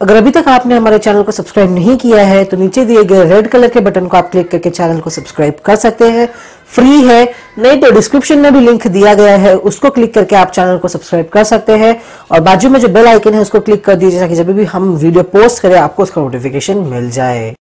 अगर अभी तक आपने हमारे चैनल को सब्सक्राइब नहीं किया है तो नीचे दिए गए रेड कलर के बटन को आप क्लिक करके चैनल को सब्सक्राइब कर सकते हैं, फ्री है। नहीं तो डिस्क्रिप्शन में भी लिंक दिया गया है, उसको क्लिक करके आप चैनल को सब्सक्राइब कर सकते हैं और बाजू में जो बेल आइकन है उसको क्लिक कर दीजिए ताकि जब भी हम वीडियो पोस्ट करें आपको उसका नोटिफिकेशन मिल जाए।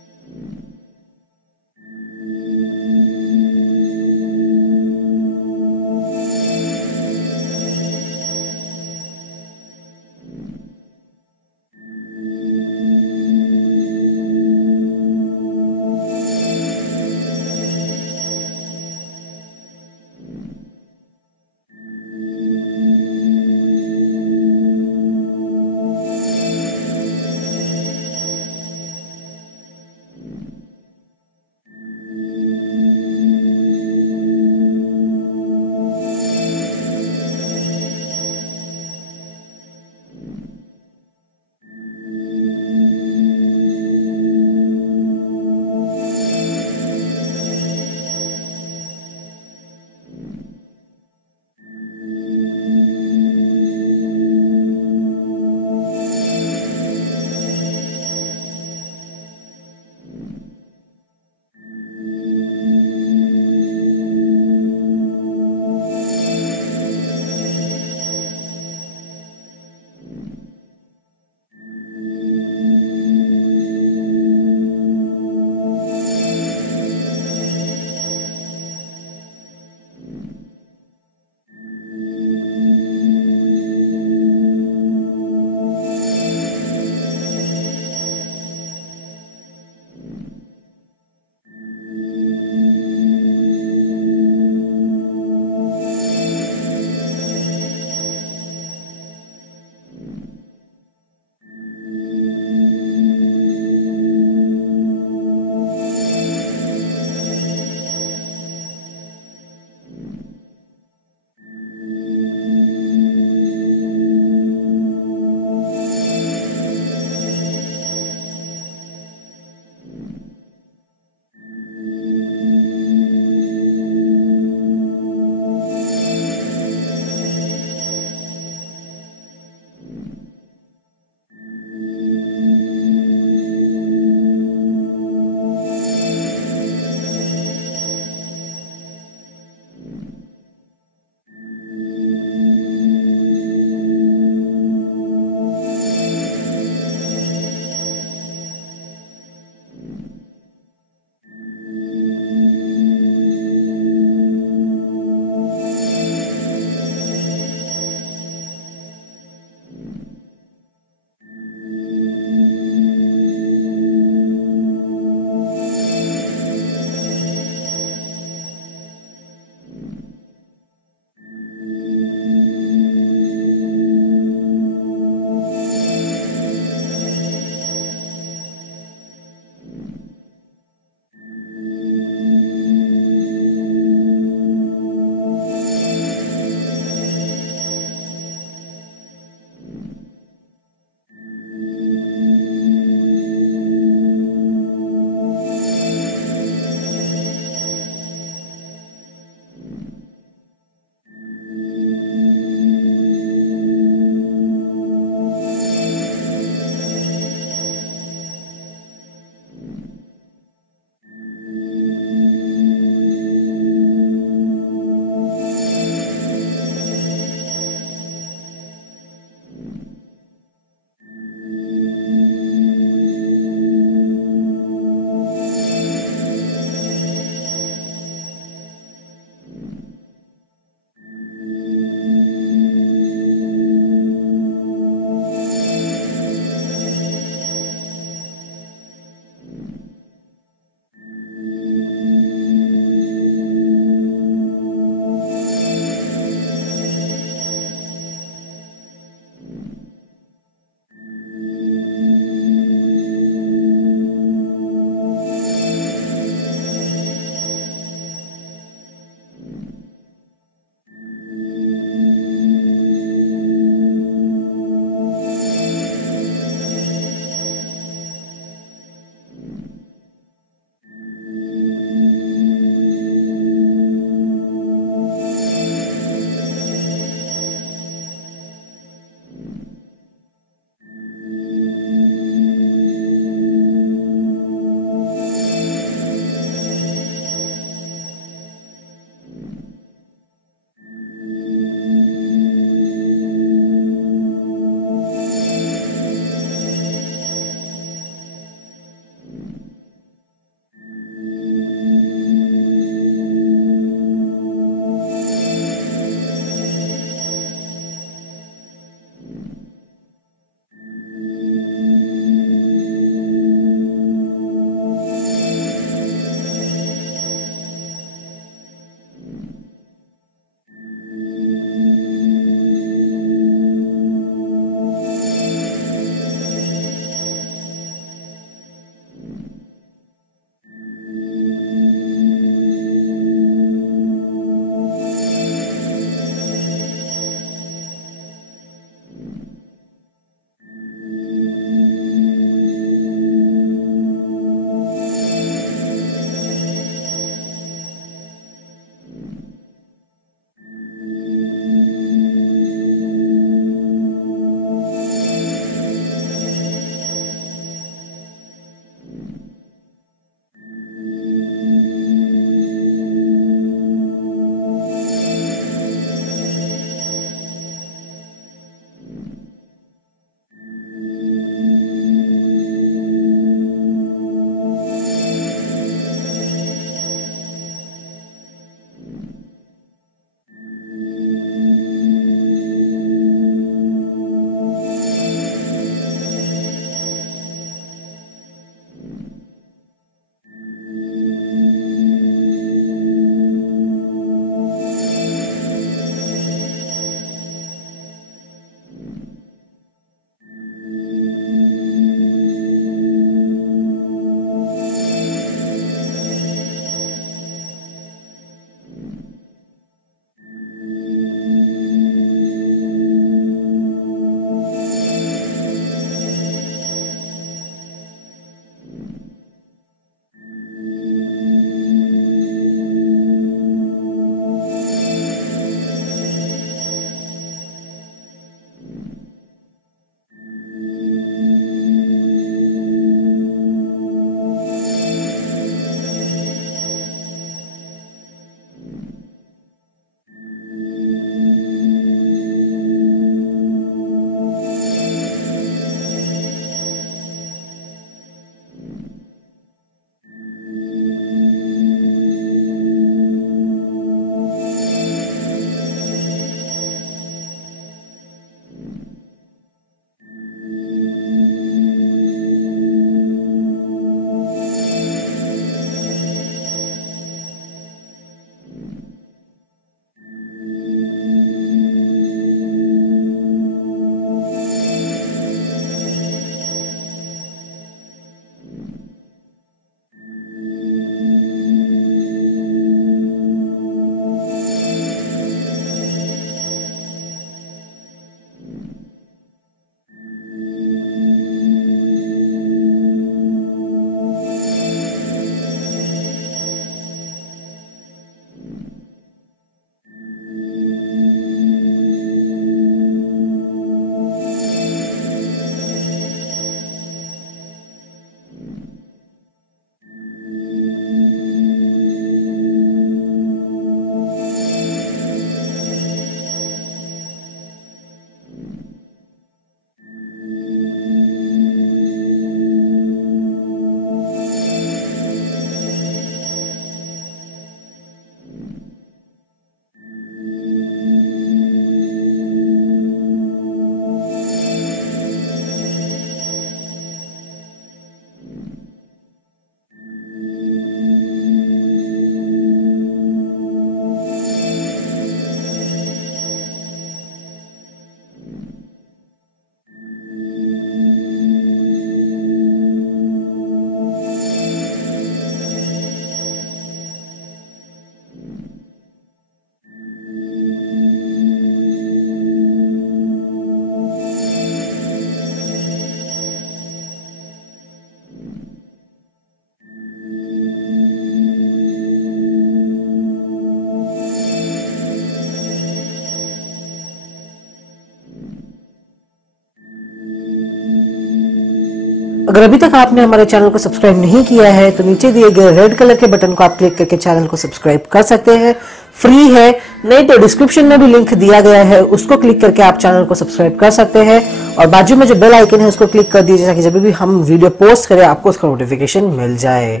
अगर अभी तक आपने हमारे चैनल को सब्सक्राइब नहीं किया है तो नीचे दिए गए रेड कलर के बटन को आप क्लिक करके चैनल को सब्सक्राइब कर सकते हैं। फ्री है, नहीं तो डिस्क्रिप्शन में भी लिंक दिया गया है, उसको क्लिक करके आप चैनल को सब्सक्राइब कर सकते हैं और बाजू में जो बेल आइकन है उसको क्लिक कर दीजिए ताकि जब भी हम वीडियो पोस्ट करें आपको उसका नोटिफिकेशन मिल जाए।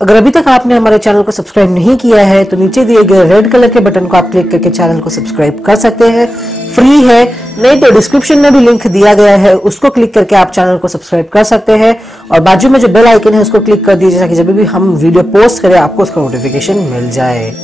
अगर अभी तक आपने हमारे चैनल को सब्सक्राइब नहीं किया है तो नीचे दिए गए रेड कलर के बटन को आप क्लिक करके चैनल को सब्सक्राइब कर सकते हैं। फ्री है, नहीं तो डिस्क्रिप्शन में भी लिंक दिया गया है, उसको क्लिक करके आप चैनल को सब्सक्राइब कर सकते हैं और बाजू में जो बेल आइकन है उसको क्लिक कर दीजिए ताकि जब भी हम वीडियो पोस्ट करें आपको उसका नोटिफिकेशन मिल जाए।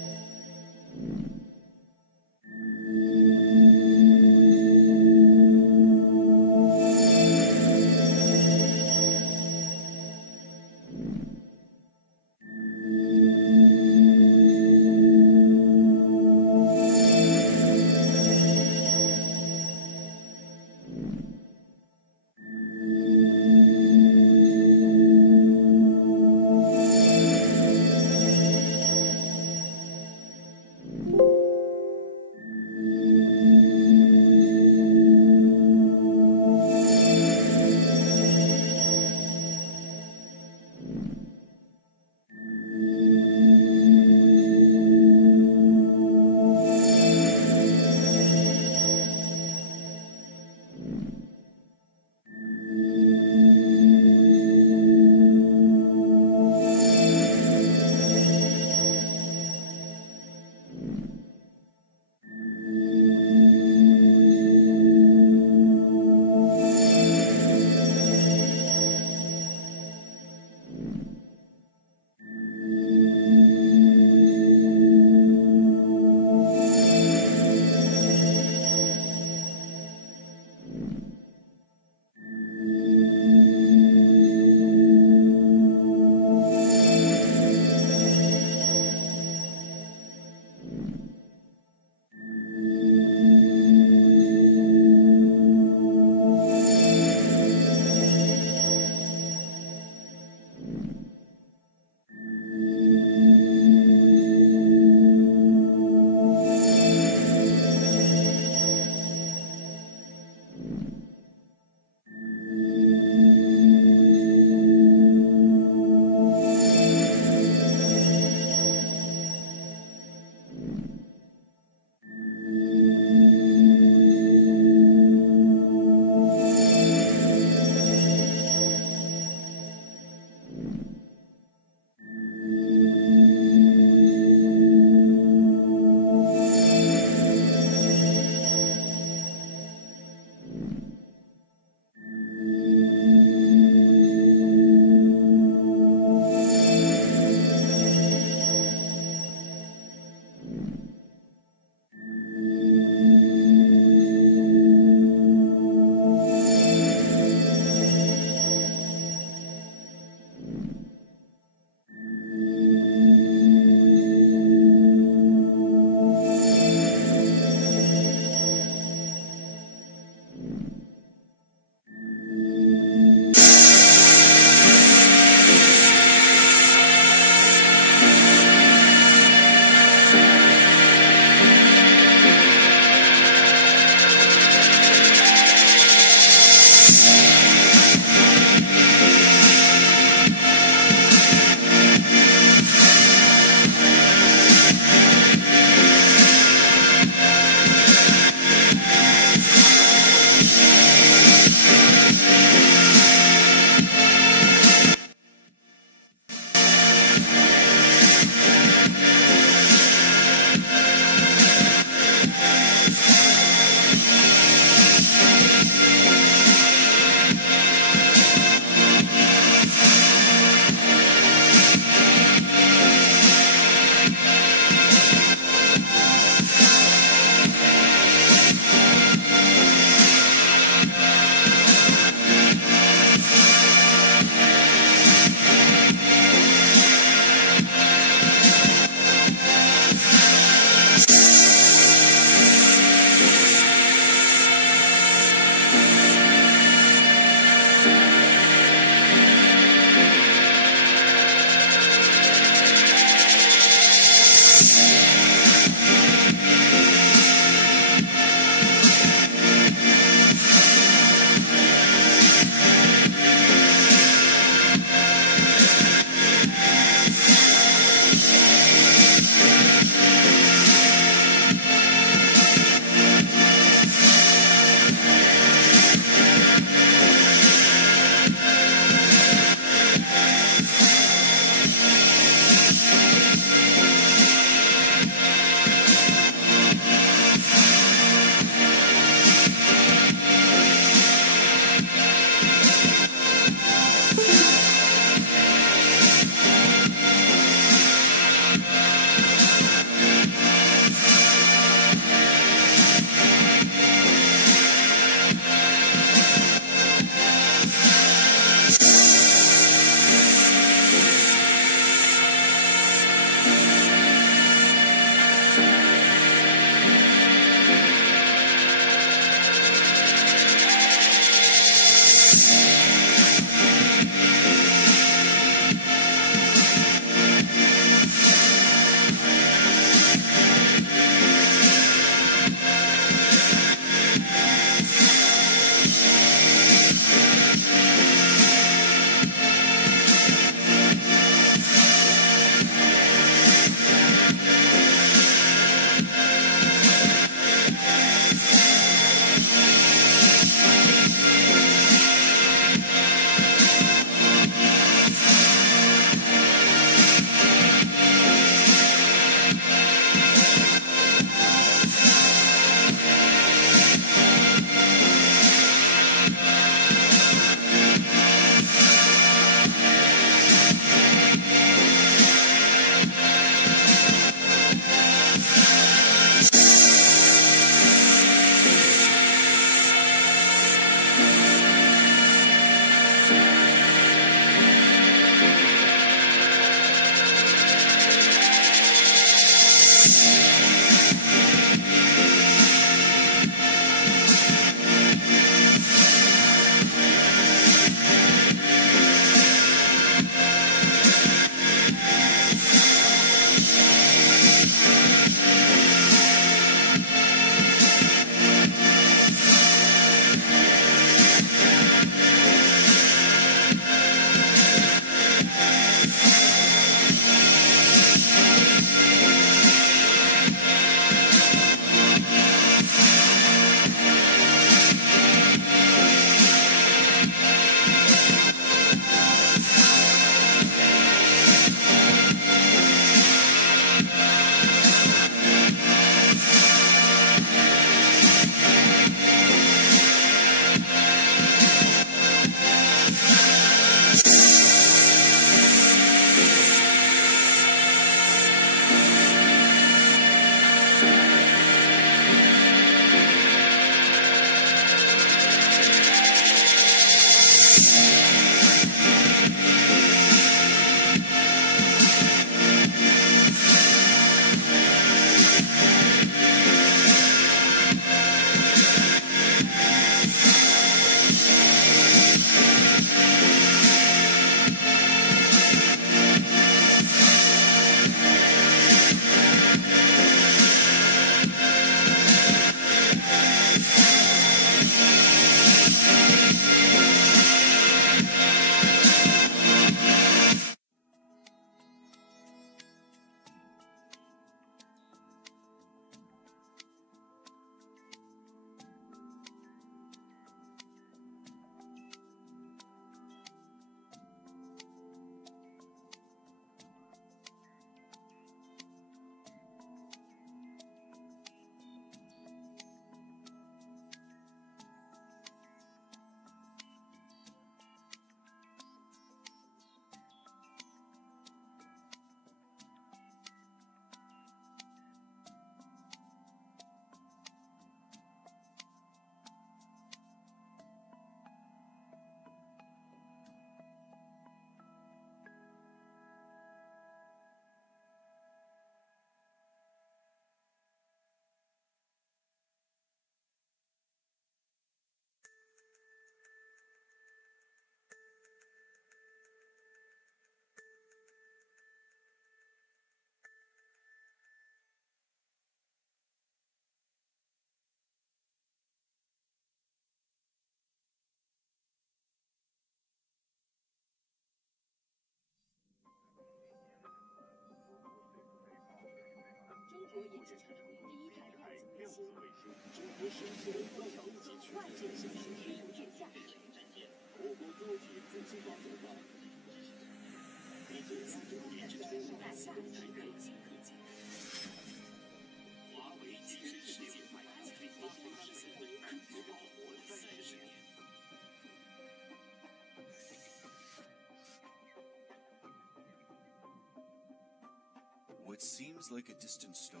What seems like a distant star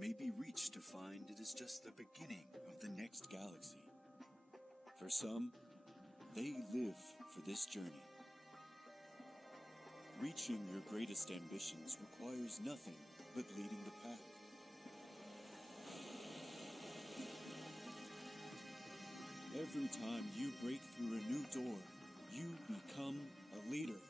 may be reached to find it is just the beginning of the next galaxy. For some, they live for this journey. Reaching your greatest ambitions requires nothing but leading the pack. Every time you break through a new door, you become a leader.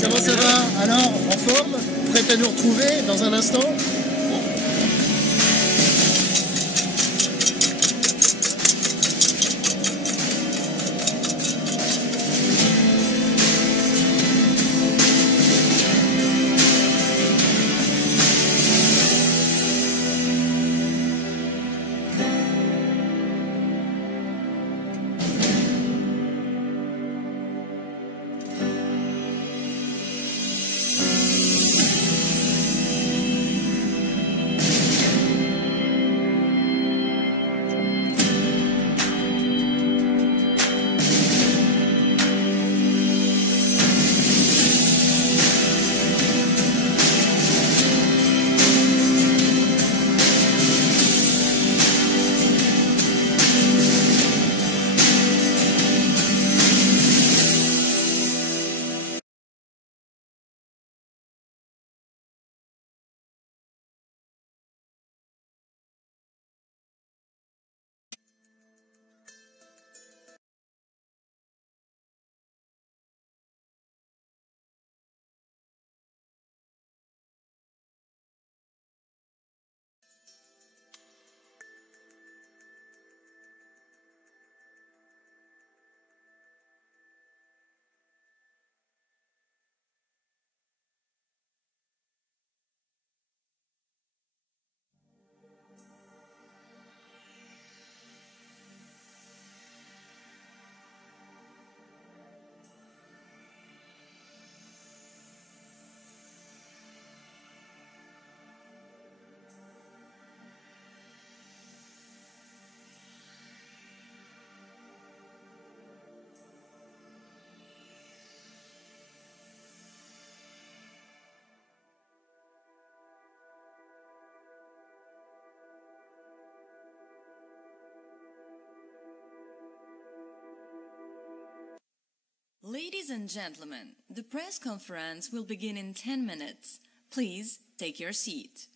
Comment ça va? Alors, en forme? Prête à nous retrouver dans un instant? Ladies and gentlemen, the press conference will begin in 10 minutes. Please take your seat.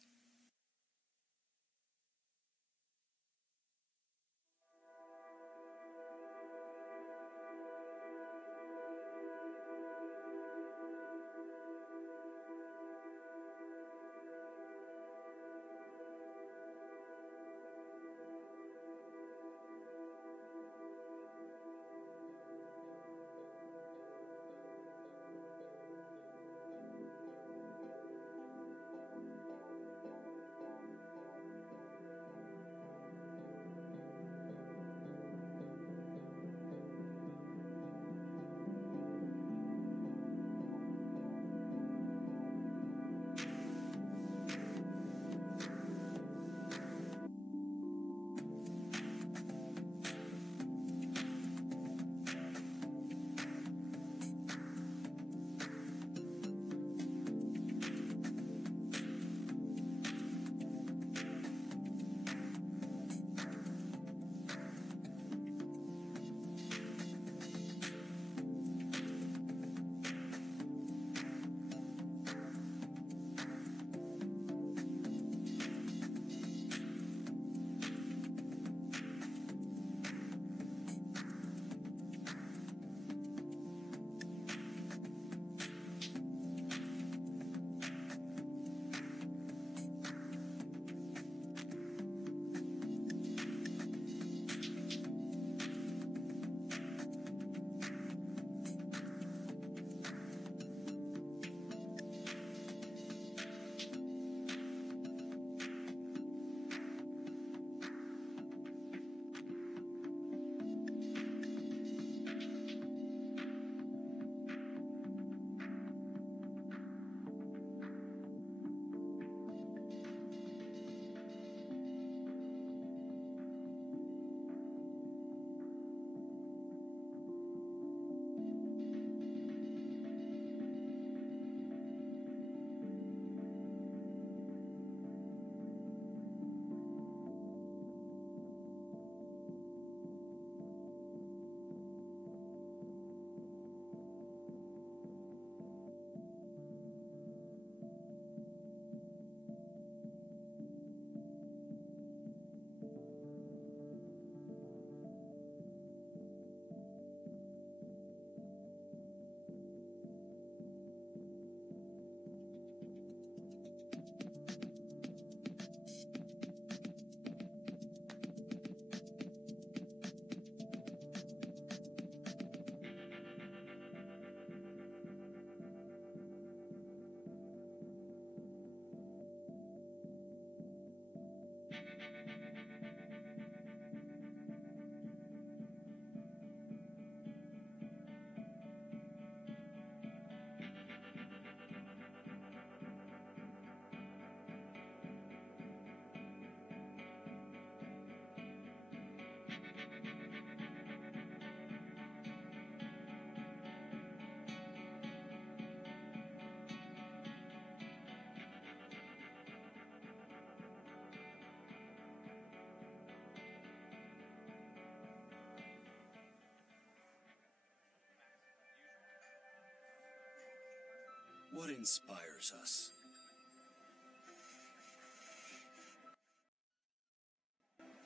What inspires us?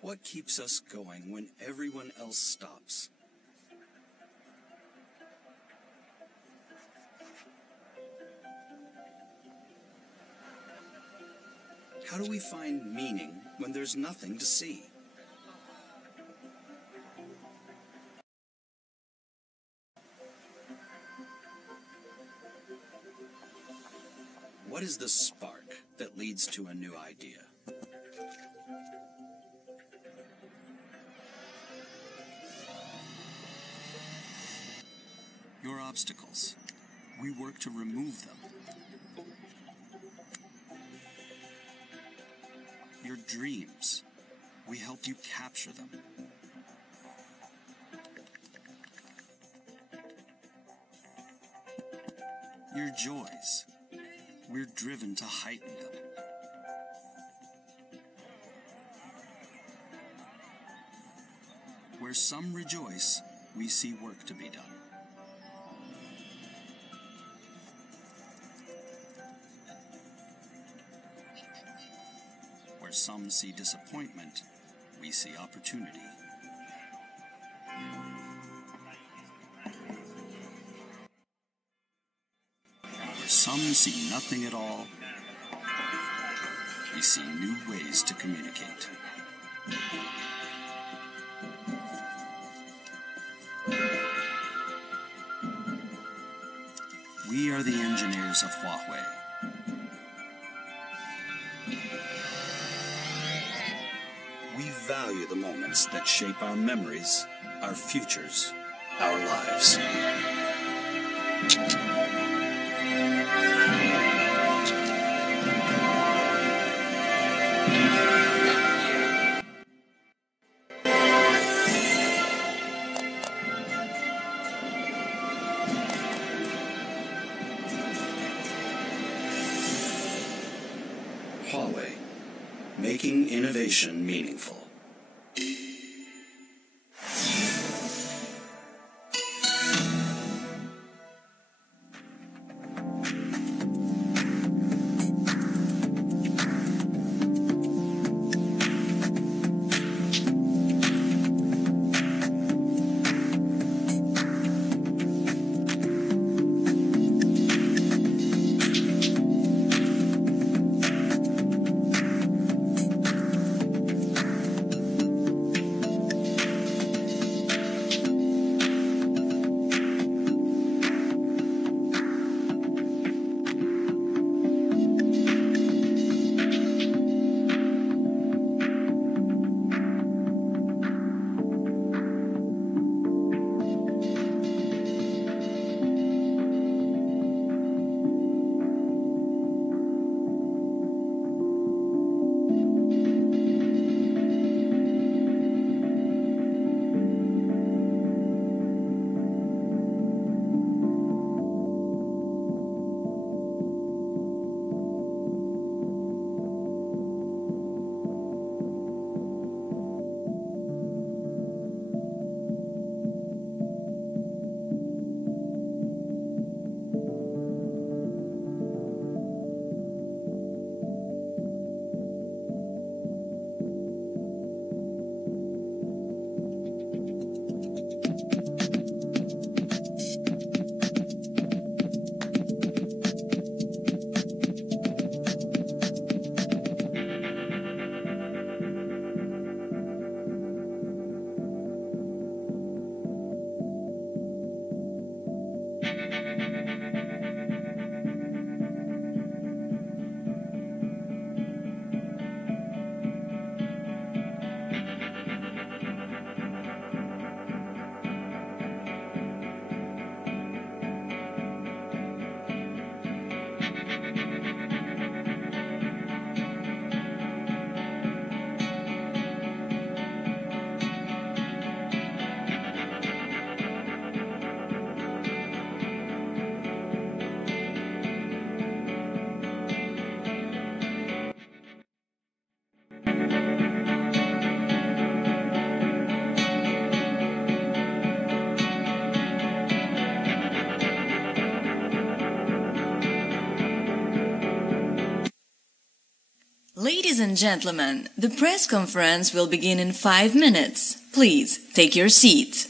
What keeps us going when everyone else stops? How do we find meaning when there's nothing to see? What is the spark that leads to a new idea? Your obstacles, we work to remove them. Your dreams, we help you capture them. Your joys, we're driven to heighten them. Where some rejoice, we see work to be done. Where some see disappointment, we see opportunity. And where some see nothing at all, we see new ways to communicate. We are the engineers of Huawei. We value the moments that shape our memories, our futures, our lives. Huawei, making innovation meaningful. Ladies and gentlemen, the press conference will begin in 5 minutes. Please take your seat.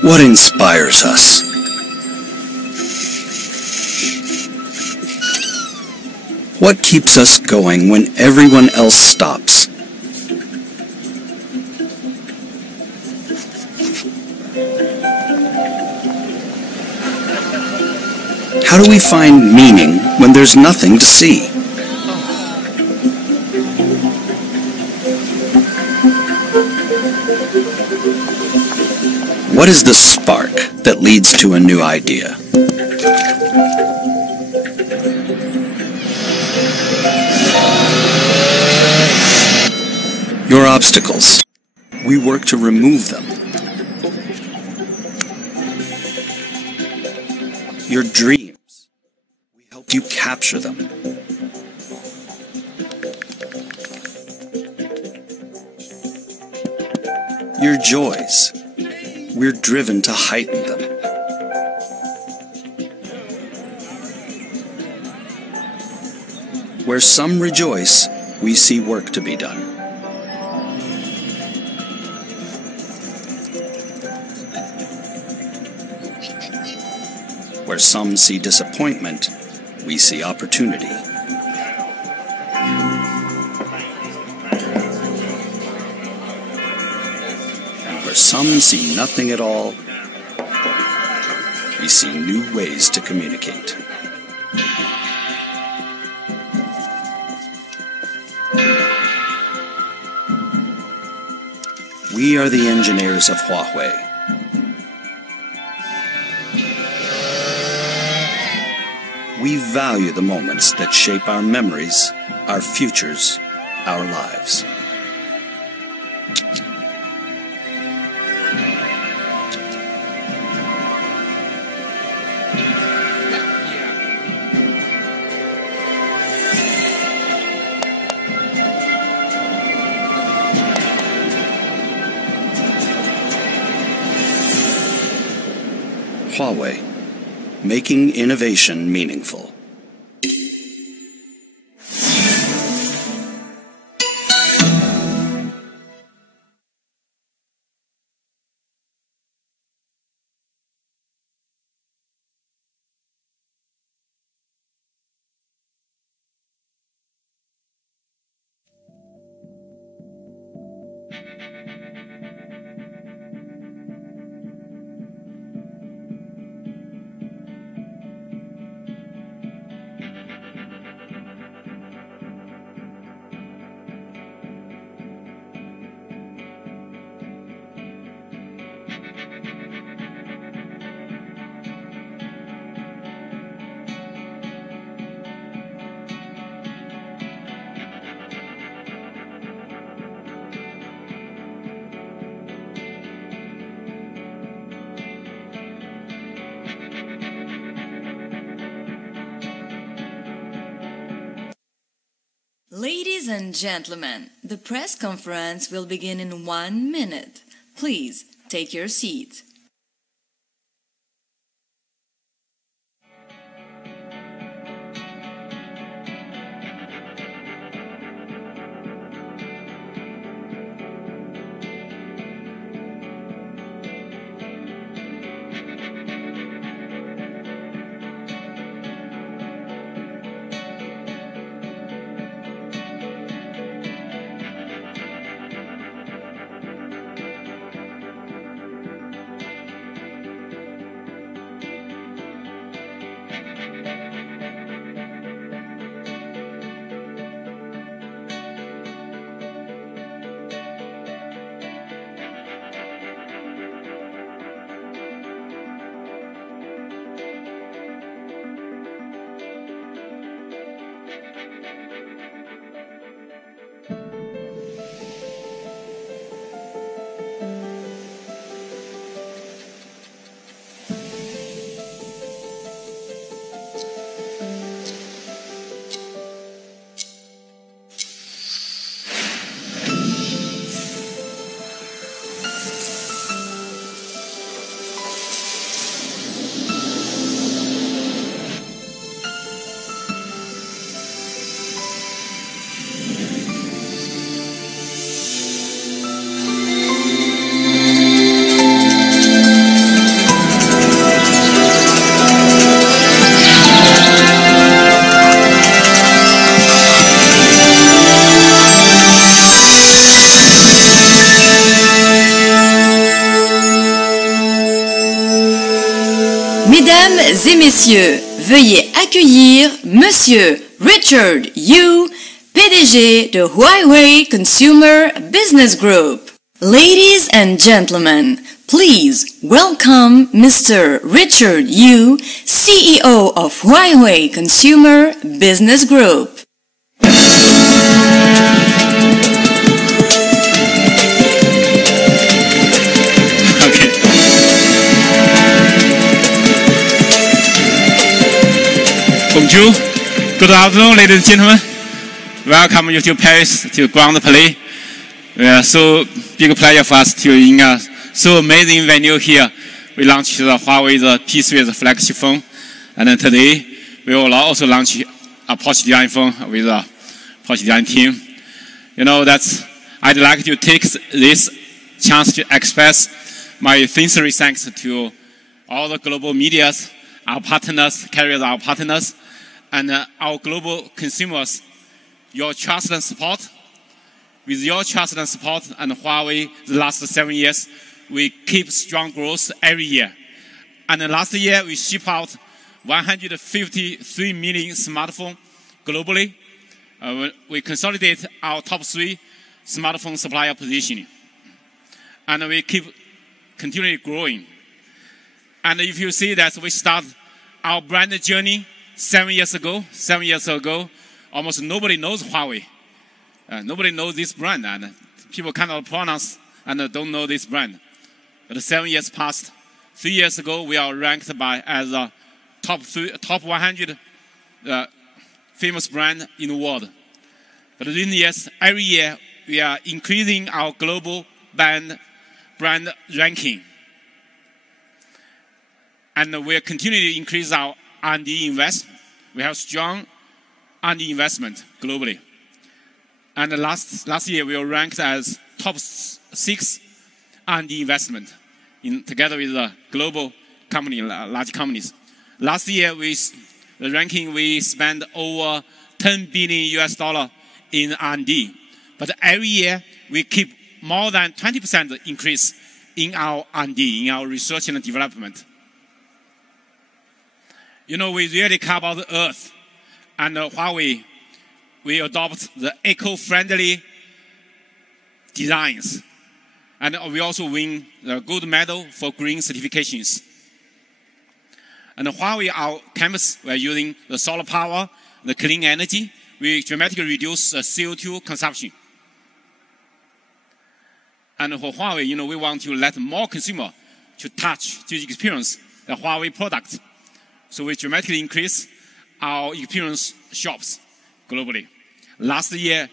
What inspires us? What keeps us going when everyone else stops? How do we find meaning when there's nothing to see? What is the spark that leads to a new idea? Your obstacles. We work to remove them. Your dreams. We help you capture them. Your joys. We're driven to heighten them. Where some rejoice, we see work to be done. Where some see disappointment, we see opportunity. Where some see nothing at all, we see new ways to communicate. We are the engineers of Huawei. We value the moments that shape our memories, our futures, our lives. Huawei, making innovation meaningful. Ladies Ladies and gentlemen, the press conference will begin in 1 minute. Please take your seat. Mesdames et messieurs, veuillez accueillir Monsieur Richard Yu, PDG de Huawei Consumer Business Group. Ladies and gentlemen, please welcome Mr. Richard Yu, CEO of Huawei Consumer Business Group. Bonjour. Good afternoon, ladies and gentlemen. Welcome you to Paris to Grand Palais. So big pleasure for us to in a so amazing venue here. We launched the Huawei P20 flagship phone, and then today we will also launch a Porsche design phone with a Porsche design team. You know I'd like to take this chance to express my sincere thanks to all the global medias, our partners, carriers, our partners, and our global consumers, your trust and support. With your trust and support and Huawei the last 7 years, we keep strong growth every year. And last year, we shipped out 153 million smartphones globally. We consolidate our top 3 smartphone supplier position. And we keep continually growing. And if you see that we start our brand journey 7 years ago, almost nobody knows Huawei. Nobody knows this brand, and people cannot pronounce and don't know this brand. But 7 years passed. 3 years ago, we are ranked as a top 100 famous brand in the world. But in years, every year, we are increasing our global brand ranking. And we are continuing to increase our R&D investment. We have strong R&D investment globally. And last year, we were ranked as top 6 R&D investment together with the global company, large companies. Last year, the ranking, we spent over $10 billion in R&D. But every year, we keep more than 20% increase in our R&D, in our research and development. You know, we really care about the earth. And Huawei, we adopt the eco-friendly designs. And we also win the gold medal for green certifications. And Huawei, our campus, we're using the solar power, the clean energy. We dramatically reduce the CO2 consumption. And for Huawei, you know, we want to let more consumers to touch, to experience the Huawei products. So we dramatically increase our experience shops globally. Last year,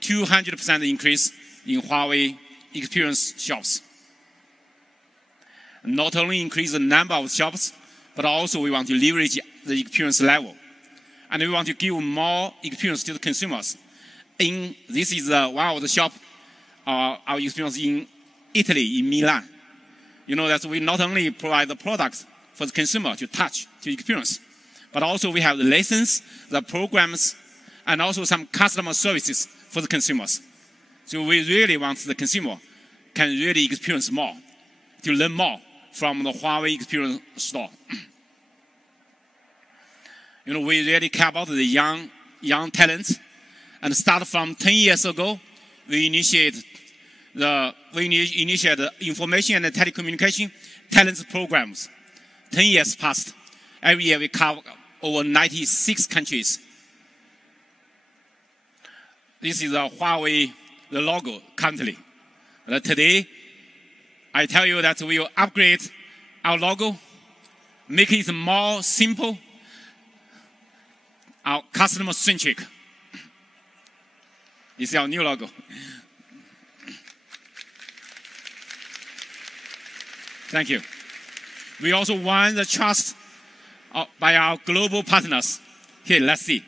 200% increase in Huawei experience shops. Not only increase the number of shops, but also we want to leverage the experience level. And we want to give more experience to the consumers. This is one of the shop, our experience in Italy, in Milan. You know that we not only provide the products for the consumer to touch, to experience, but also we have the lessons, the programs, and also some customer services for the consumers. So we really want the consumer can really experience more, to learn more from the Huawei experience store. You know, we really care about the young talents, and start from 10 years ago, we initiated the information and telecommunication talents programs. 10 years passed. Every year we cover over 96 countries. This is Huawei, the logo currently. Today, I tell you that we will upgrade our logo, make it more simple, our customer-centric. This is our new logo. Thank you. We also won the trust by our global partners. Here, let's see.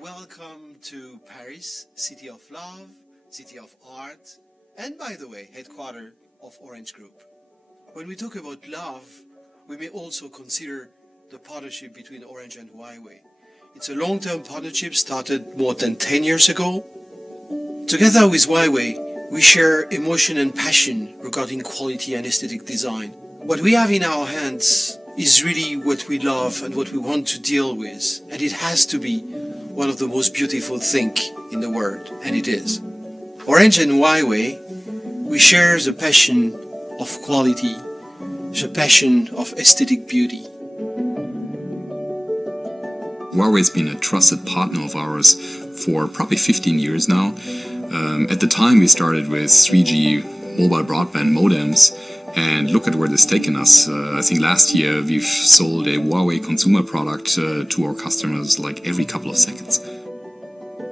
Welcome to Paris, city of love, city of art, and by the way, headquarters of Orange Group. When we talk about love, we may also consider the partnership between Orange and Huawei. It's a long-term partnership started more than 10 years ago. Together with Huawei, we share emotion and passion regarding quality and aesthetic design. What we have in our hands is really what we love and what we want to deal with, and it has to be one of the most beautiful things in the world, and it is. Orange and Huawei, we share the passion of quality, the passion of aesthetic beauty. Huawei's been a trusted partner of ours for probably 15 years now. At the time we started with 3G mobile broadband modems, and look at where this has taken us. I think last year we've sold a Huawei consumer product to our customers like every couple of seconds.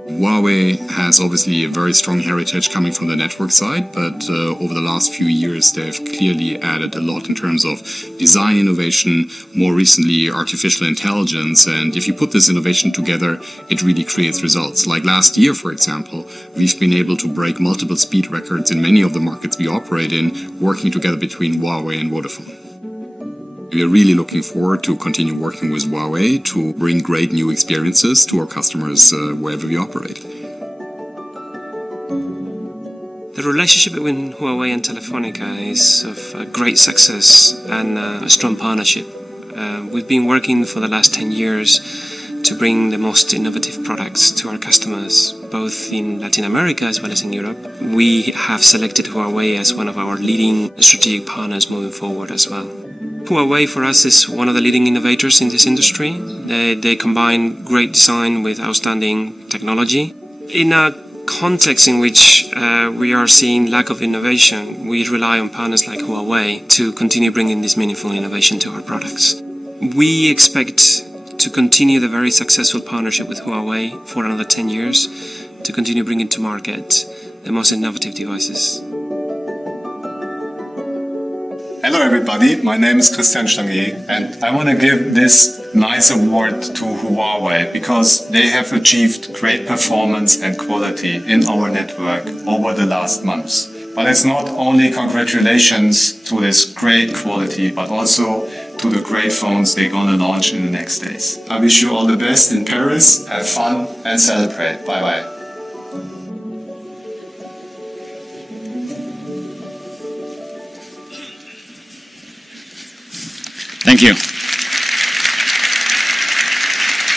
Huawei has obviously a very strong heritage coming from the network side, but over the last few years they've clearly added a lot in terms of design innovation, more recently artificial intelligence, and if you put this innovation together, it really creates results. Like last year, for example, we've been able to break multiple speed records in many of the markets we operate in, working together between Huawei and Vodafone. We are really looking forward to continue working with Huawei to bring great new experiences to our customers wherever we operate. The relationship between Huawei and Telefonica is of great success and a strong partnership. We've been working for the last 10 years to bring the most innovative products to our customers, both in Latin America as well as in Europe. We have selected Huawei as one of our leading strategic partners moving forward as well. Huawei for us is one of the leading innovators in this industry. They combine great design with outstanding technology. In a context in which we are seeing lack of innovation, we rely on partners like Huawei to continue bringing this meaningful innovation to our products. We expect to continue the very successful partnership with Huawei for another 10 years to continue bringing to market the most innovative devices. Hello everybody, my name is Christian Stangier, and I want to give this nice award to Huawei because they have achieved great performance and quality in our network over the last months. But it's not only congratulations to this great quality, but also to the great phones they're going to launch in the next days. I wish you all the best in Paris, have fun and celebrate. Bye bye. Thank you.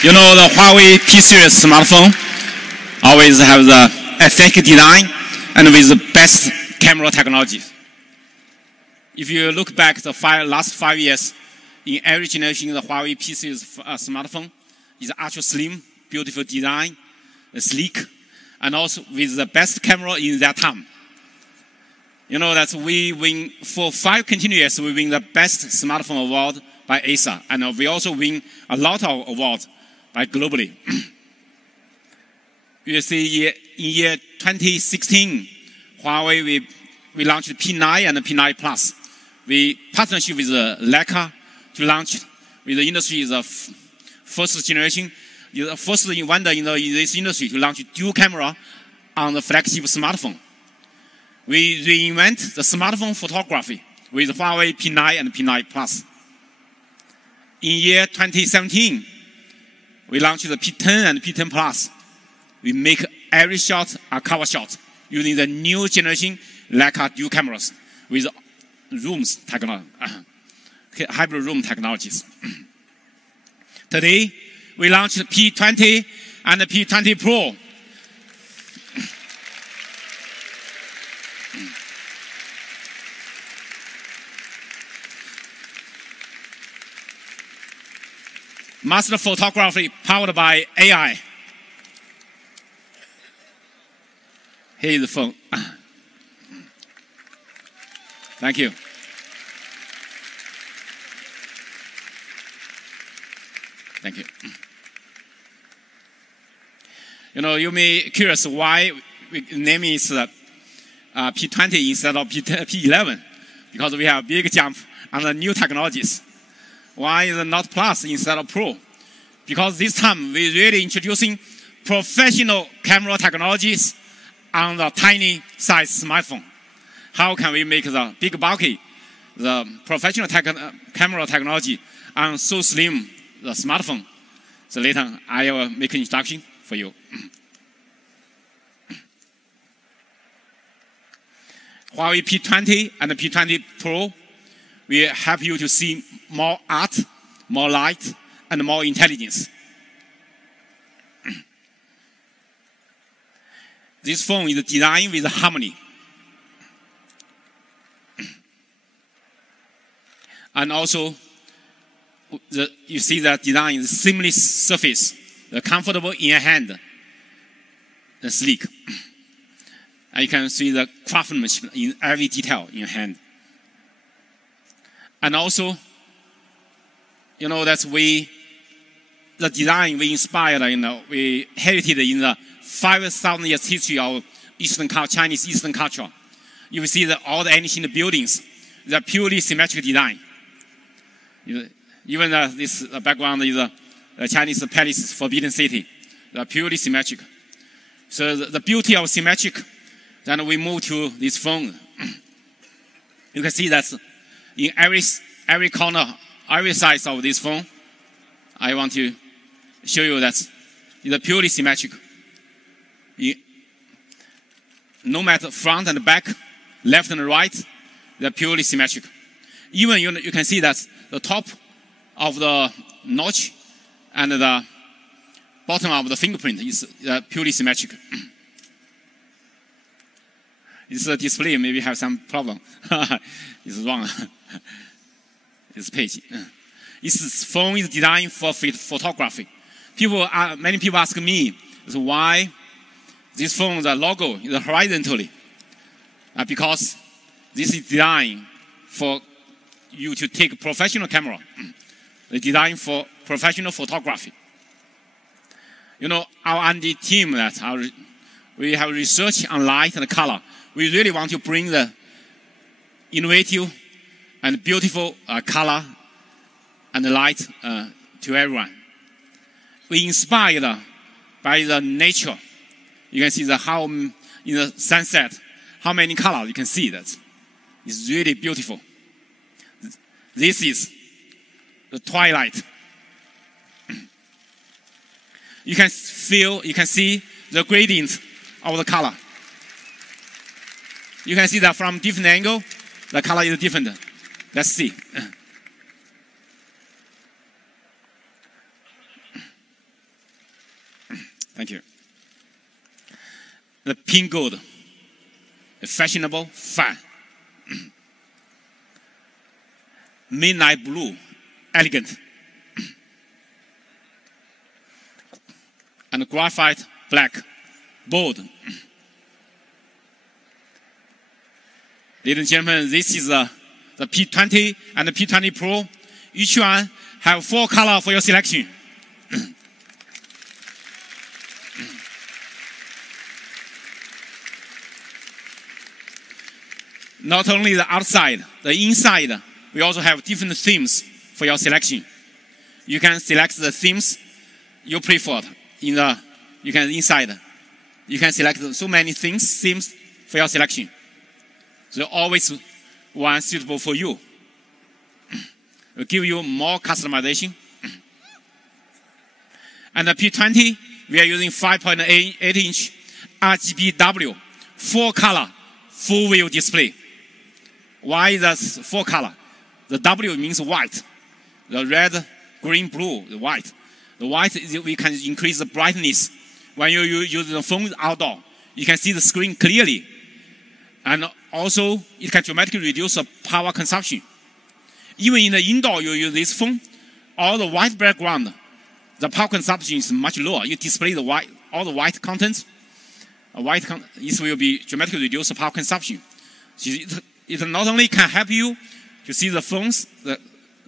You know, the Huawei P series smartphone always have the aesthetic design and with the best camera technology. If you look back the last 5 years, in every generation, the Huawei P series smartphone is ultra slim, beautiful design, sleek, and also with the best camera in that time. You know that we win for 5 continuous. We win the best smartphone award by ASA, and we also win a lot of awards globally. You see, in year 2016, Huawei, we launched P9 and P9 Plus. We partnership with Leica to launch with the industry's first generation, the first vendor in this industry to launch dual camera on the flagship smartphone. We reinvent the smartphone photography with Huawei P9 and P9 Plus. In year 2017, we launched the P10 and P10 Plus. We make every shot a cover shot using the new generation Leica dual cameras with hybrid zoom technologies. Today, we launched P20 and the P20 Pro. Master photography powered by AI. Here is the phone. Thank you. Thank you. You know, you may be curious why we name it P20 instead of P11, because we have a big jump on the new technologies. Why is it not Plus instead of Pro? Because this time we're really introducing professional camera technologies on the tiny size smartphone. How can we make the big bulky, the professional camera technology on so slim the smartphone? So later I will make an introduction for you. Huawei P20 and the P20 Pro will help you to see more art, more light, and more intelligence. This phone is designed with harmony. And also, you see that design is seamless surface, comfortable in your hand, and sleek. And you can see the craftsmanship in every detail in your hand. And also, you know, that's the design we inspired, we herited in the 5,000 years history of Chinese Eastern culture. You will see that all the ancient buildings, they're purely symmetric design. Even this background is the Chinese palace, Forbidden City. They're purely symmetric. So the beauty of symmetric, then we move to this phone. You can see that in every corner, every size of this phone, I want to show you that it's purely symmetric. No matter front and back, left and right, they're purely symmetric. Even you can see that the top of the notch and the bottom of the fingerprint is purely symmetric. This display maybe have some problem. It's wrong. This page. This phone is designed for photography. Many people ask me why this phone's logo is horizontally. Because this is designed for you to take professional camera. It's designed for professional photography. You know, our R&D team we have research on light and color. We really want to bring the innovative and beautiful color and light to everyone. We inspired by the nature. You can see how in the sunset, how many colors you can see that. It's really beautiful. This is the twilight. You can see the gradient of the color. You can see that from different angle, the color is different. Let's see. Thank you. The pink gold, fashionable, fun. Midnight blue, elegant. And graphite black, bold. Ladies and gentlemen, this is the P20 and the P20 Pro. Each one have 4 colors for your selection. not only the outside, the inside, we also have different themes for your selection. You can select the themes you prefer inside. You can select so many themes for your selection. So always one suitable for you. Will give you more customization. And the P20, we are using 5.8-inch RGBW, 4-color, full-view display. Why is that 4-color? The W means white. The red, green, blue, the white. The white, we can increase the brightness. When you use the phone outdoor, you can see the screen clearly. And also, it can dramatically reduce the power consumption. Even in the indoor, you use this phone, all the white background, the power consumption is much lower. You display all the white content. This will be dramatically reduce the power consumption. So it not only can help you to see the phones, the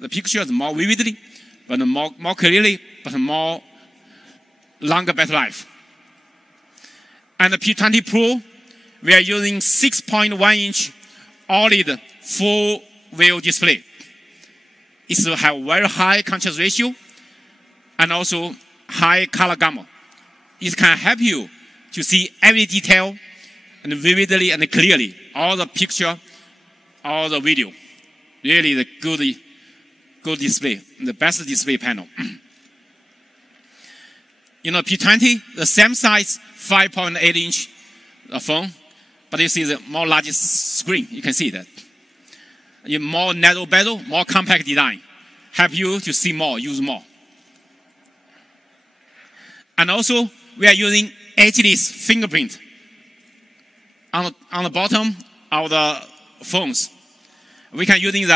pictures more vividly, but more clearly, but more longer battery life. And the P20 Pro, we are using 6.1-inch OLED full-view display. It will have very high contrast ratio and also high color gamma. It can help you to see every detail and vividly and clearly, all the picture, all the video. Really the good display, the best display panel. You know, P20, the same size, 5.8-inch phone, but you see the more large screen. You can see that. In more narrow bezel, more compact design, help you to see more, use more. And also, we are using edgeless fingerprint on the bottom of the phones. We can use in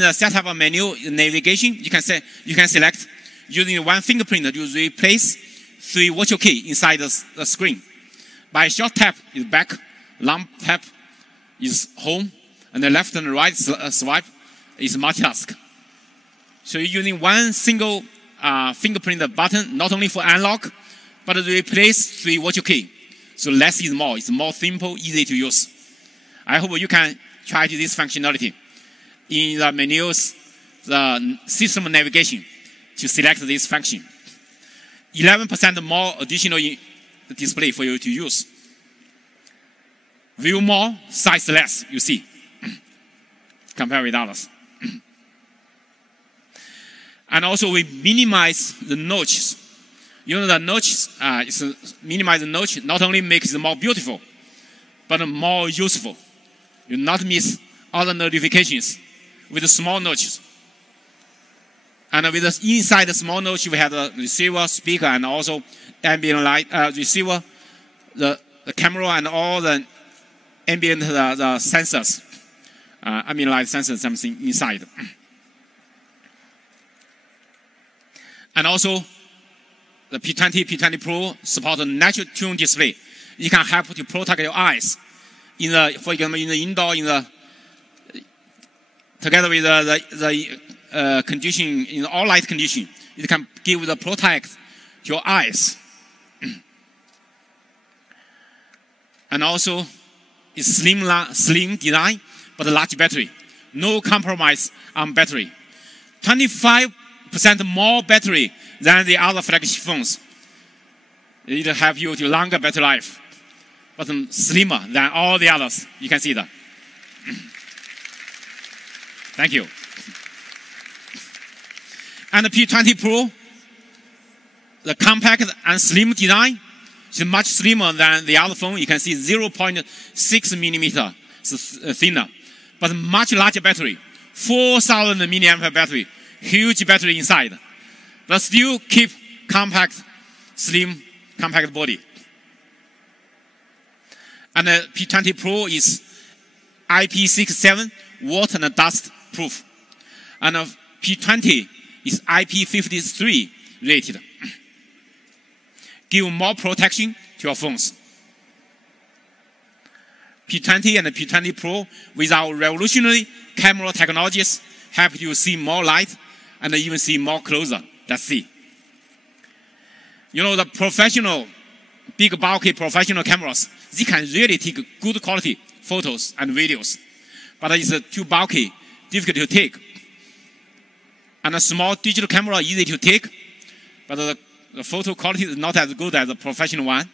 the setup menu navigation. You can select using one fingerprint to replace 3 virtual keys inside the screen. By short tap is back, long tap is home, and the left and right swipe is multitask. So you're using one single fingerprint button, not only for analog, but to replace 3 virtual keys. So less is more. It's more simple, easy to use. I hope you can try this functionality in the menus, the system navigation, to select this function. 11% more additional display for you to use. View more, size less, you see, compared with others. And also we minimize the notches. You know the notches, minimize the notch, not only makes it more beautiful, but more useful. You not miss other notifications with the small notches. And with the inside the small notch, we have the receiver, speaker, and also ambient light receiver, the camera, and all the ambient the sensors, ambient light sensors, something inside. And also, the P20, P20 Pro support a natural tune display. It can help to protect your eyes. For example, in the indoor, together with the condition, in all light condition, it can give the protect your eyes. And also, it's slim design, but a large battery. No compromise on battery. 25% more battery than the other flagship phones. It will help you to longer battery life, but slimmer than all the others. You can see that. Thank you. And the P20 Pro, the compact and slim design is much slimmer than the other phone. You can see 0.6 millimeter thinner, but much larger battery, 4,000 milliampere battery, huge battery inside, but still keep compact, slim, compact body. And the P20 Pro is IP67 water and dust proof, and the P20 is IP53 rated. Give more protection to your phones. P20 and the P20 Pro with our revolutionary camera technologies help you see more light and even see more closer. Let's see. You know, the professional, big bulky professional cameras, they can really take good quality photos and videos. but it's too bulky, difficult to take. And a small digital camera, easy to take, but the photo quality is not as good as the professional one.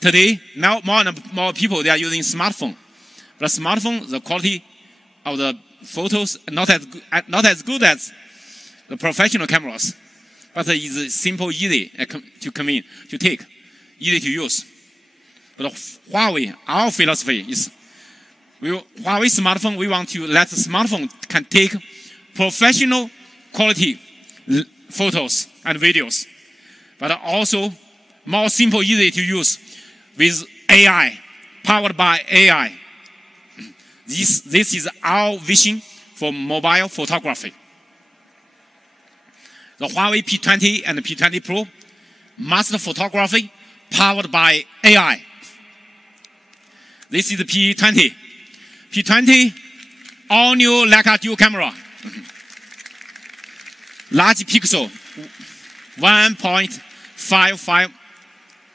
Today, now more and more people, they are using smartphone. But smartphone, the quality of the photos not as good as the professional cameras. But it's simple, easy to take, easy to use. But Huawei, our philosophy is, Huawei smartphone, we want to let the smartphone can take professional quality photos and videos, but also more simple, easy to use with AI, powered by AI. This is our vision for mobile photography. The Huawei P20 and the P20 Pro, master photography powered by AI. This is the P20. P20, all new Leica dual camera. Large pixel, 1.55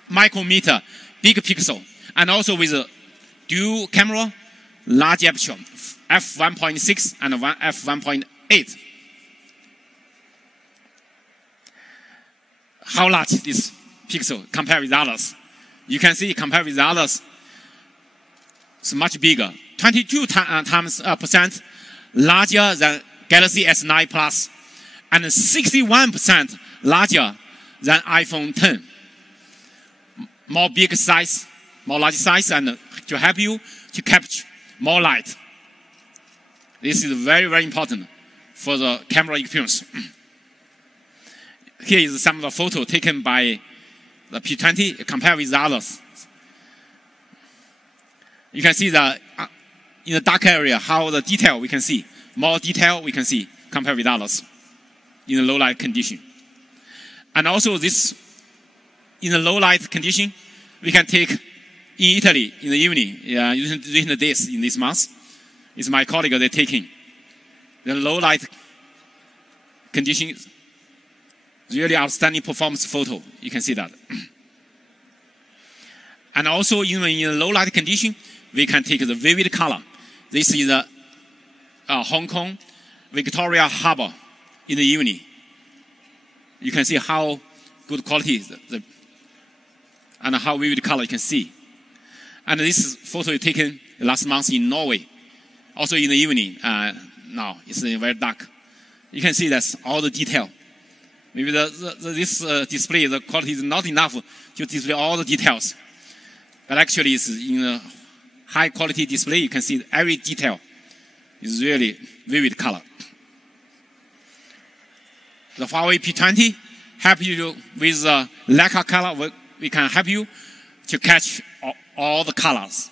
micrometer, big pixel. And also with a dual camera, large aperture, f1.6 and f1.8. How large this pixel compared with others? You can see compared with others, it's much bigger. 22% larger than Galaxy S9 Plus, and 61% larger than iPhone 10. More big size, more large size, and to help you to capture more light. This is very, very important for the camera experience. Here is some of the photos taken by the P20 compared with the others. You can see that in the dark area, how the detail we can see. More detail we can see compared with others in the low light condition. And also this, in the low light condition, we can take in Italy in the evening, during this, in this month. It's my colleague, they're taking the low light condition, really outstanding performance photo. You can see that. And also even in a low light condition, we can take the vivid color. This is the Hong Kong Victoria Harbor in the evening. You can see how good quality is and how vivid color you can see. And this photo is taken last month in Norway, also in the evening. Now it's very dark. You can see that's all the detail. Maybe this display, the quality is not enough to display all the details. But actually, it's in a high quality display, you can see every detail is really vivid color. The Huawei P20 help you with Leica color. We can help you to catch all the colors.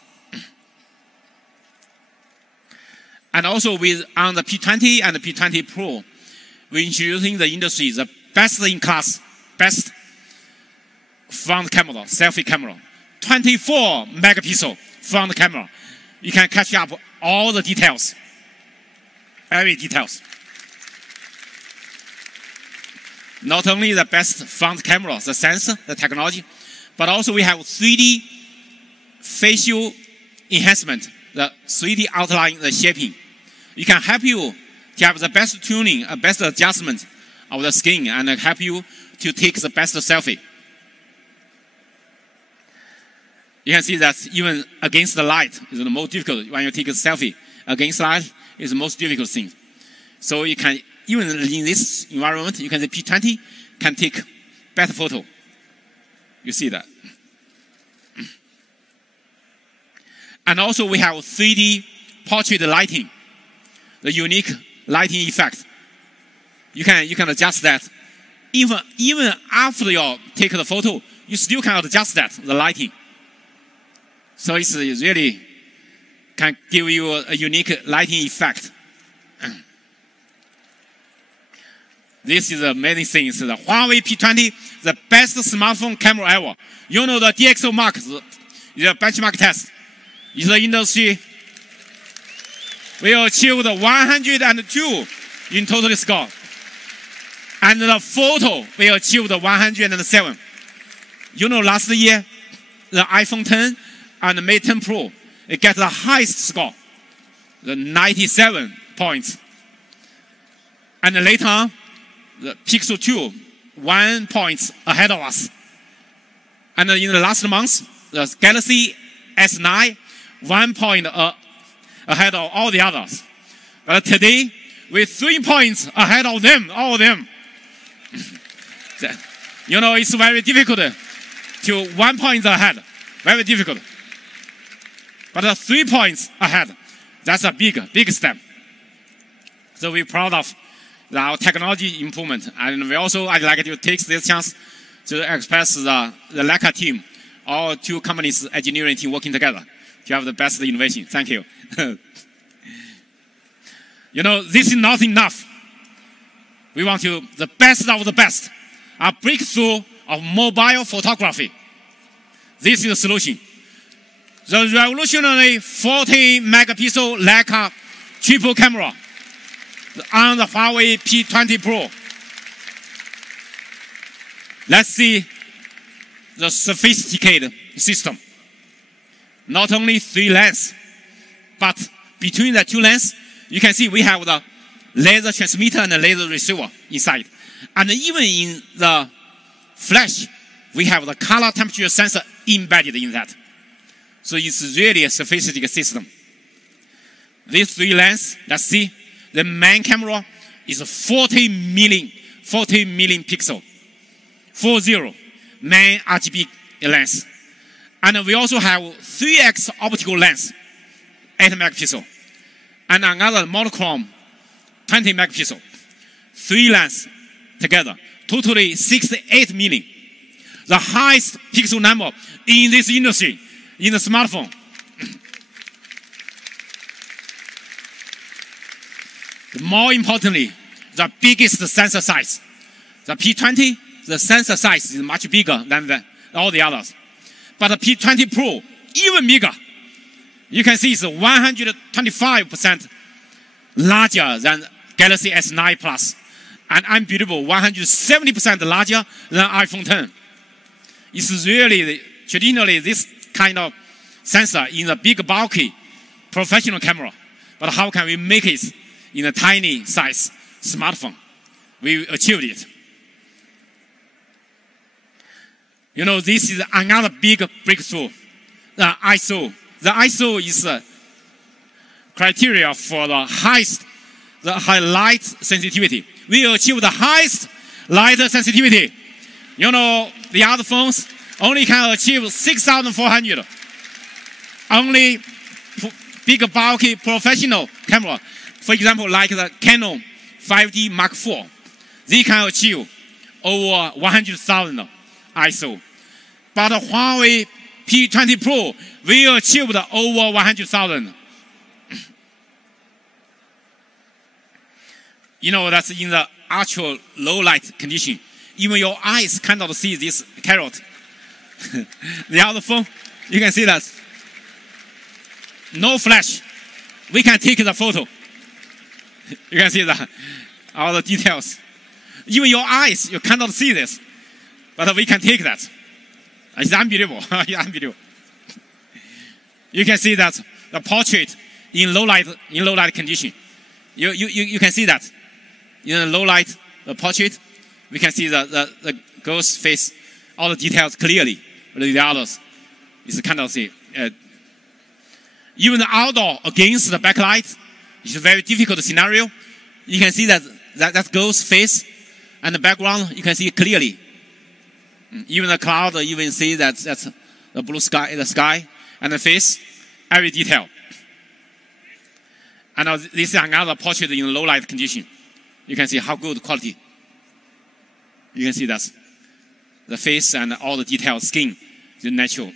And also on the P20 and the P20 Pro, we're introducing the industry the best in class, best front camera, selfie camera. 24 megapixel front camera. You can catch up all the details, every details. Not only the best front camera, the sensor, the technology, but also we have 3D facial enhancement, the 3D outline, the shaping. It can help you to have the best tuning, best adjustment of the skin, and help you to take the best selfie. You can see that even against the light is the most difficult. When you take a selfie against light, is the most difficult thing. So you can, even in this environment, you can say P20 can take better photo. You see that. And also we have 3D portrait lighting, the unique lighting effect. You can adjust that. Even after you take the photo, you still can adjust that, the lighting. So it's really can give you a unique lighting effect. This is amazing thing. It's the Huawei P20, the best smartphone camera ever. You know the DxO mark is a benchmark test. In the industry, we achieved 102 in total score. And the photo, we achieved 107. You know last year, the iPhone 10 and the Mate 10 Pro, it get the highest score. the 97 points. And later on, the Pixel 2, 1 point ahead of us. And in the last month, the Galaxy S9, 1 point ahead of all the others. But today, with 3 points ahead of them, all of them. You know, it's very difficult to 1 point ahead. Very difficult. But 3 points ahead, that's a big step. So we're proud of our technology improvement. And we also, I'd like to take this chance to express the Leica team, all 2 companies' engineering team working together to have the best innovation. Thank you. You know, this is not enough. We want the best of the best, a breakthrough of mobile photography. This is the solution. The revolutionary 40-megapixel Leica triple camera on the Huawei P20 Pro. Let's see the sophisticated system. Not only 3 lenses, but between the 2 lenses, you can see we have the laser transmitter and the laser receiver inside. And even in the flash, we have the color temperature sensor embedded in that. So it's really a sophisticated system. These 3 lenses, let's see, the main camera is 40 million pixel, 40 main RGB lens. And we also have 3x optical lens, 8 megapixel. And another monochrome, 20 megapixel. 3 lenses together, totally 68 million. The highest pixel number in this industry, in the smartphone. More importantly, the biggest sensor size. The P20, the sensor size is much bigger than all the others. But the P20 Pro, even bigger. You can see it's 125% larger than Galaxy S9 Plus. And unbelievable, 170% larger than iPhone 10. It's really, traditionally, this kind of sensor in a big, bulky, professional camera. But how can we make it in a tiny size smartphone? We achieved it. You know, this is another big breakthrough, the ISO. The ISO is a criteria for the highest, the high light sensitivity. We achieve the highest light sensitivity. You know, the other phones only can achieve 6,400. Only big, bulky, professional camera. For example, like the Canon 5D Mark IV. They can achieve over 100,000 ISO. But the Huawei P20 Pro, we achieved over 100,000. You know, that's in the ultra low light condition. Even your eyes cannot see this carrot. The other phone, you can see that. No flash. We can take the photo. You can see that. All the details. Even your eyes, you cannot see this. But we can take that. It's unbelievable. It's unbelievable. You can see that the portrait in low light condition. You can see that. In the low light, the portrait, we can see the girl's face, all the details clearly. The others is kind of see. Even the outdoor against the backlight is a very difficult scenario. You can see that girl's face and the background, you can see clearly. Even the cloud, even see that's the blue sky, the sky, and the face, every detail. And this is another portrait in low light condition. You can see how good quality. You can see that the face and all the detailed skin is natural.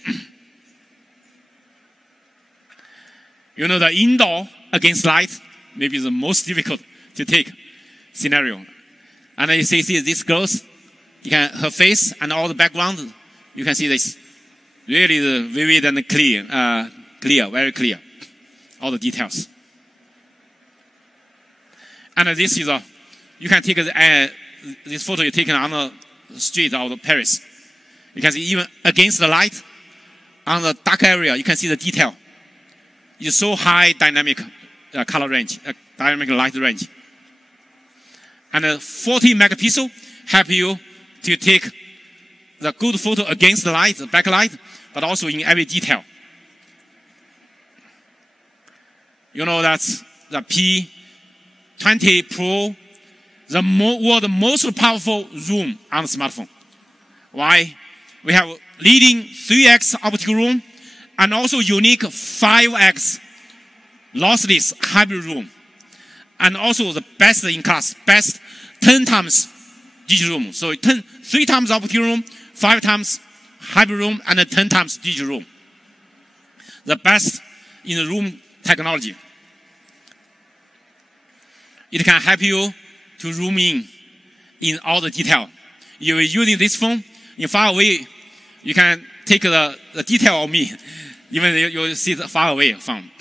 You know, the indoor against light maybe the most difficult to take scenario. And you see this girl's, her face and all the background, you can see this really vivid and clear, very clear, all the details. And this is you can take this photo you taken on the street of Paris. You can see even against the light, on the dark area, you can see the detail. It's so high dynamic color range, dynamic light range. And 40 megapixel help you to take the good photo against the light, the backlight, but also in every detail. You know that's the P20 Pro, the world's most powerful zoom on the smartphone. Why? We have leading 3x optical zoom and also unique 5x lossless hybrid zoom. And also the best in class, best 10 times digital zoom. So 3 times optical zoom, 5 times hybrid zoom, and 10 times digital zoom. The best in the zoom technology. It can help you to zoom in all the detail. If you're using this phone, in far away, you can take the detail of me, even you see the far away from.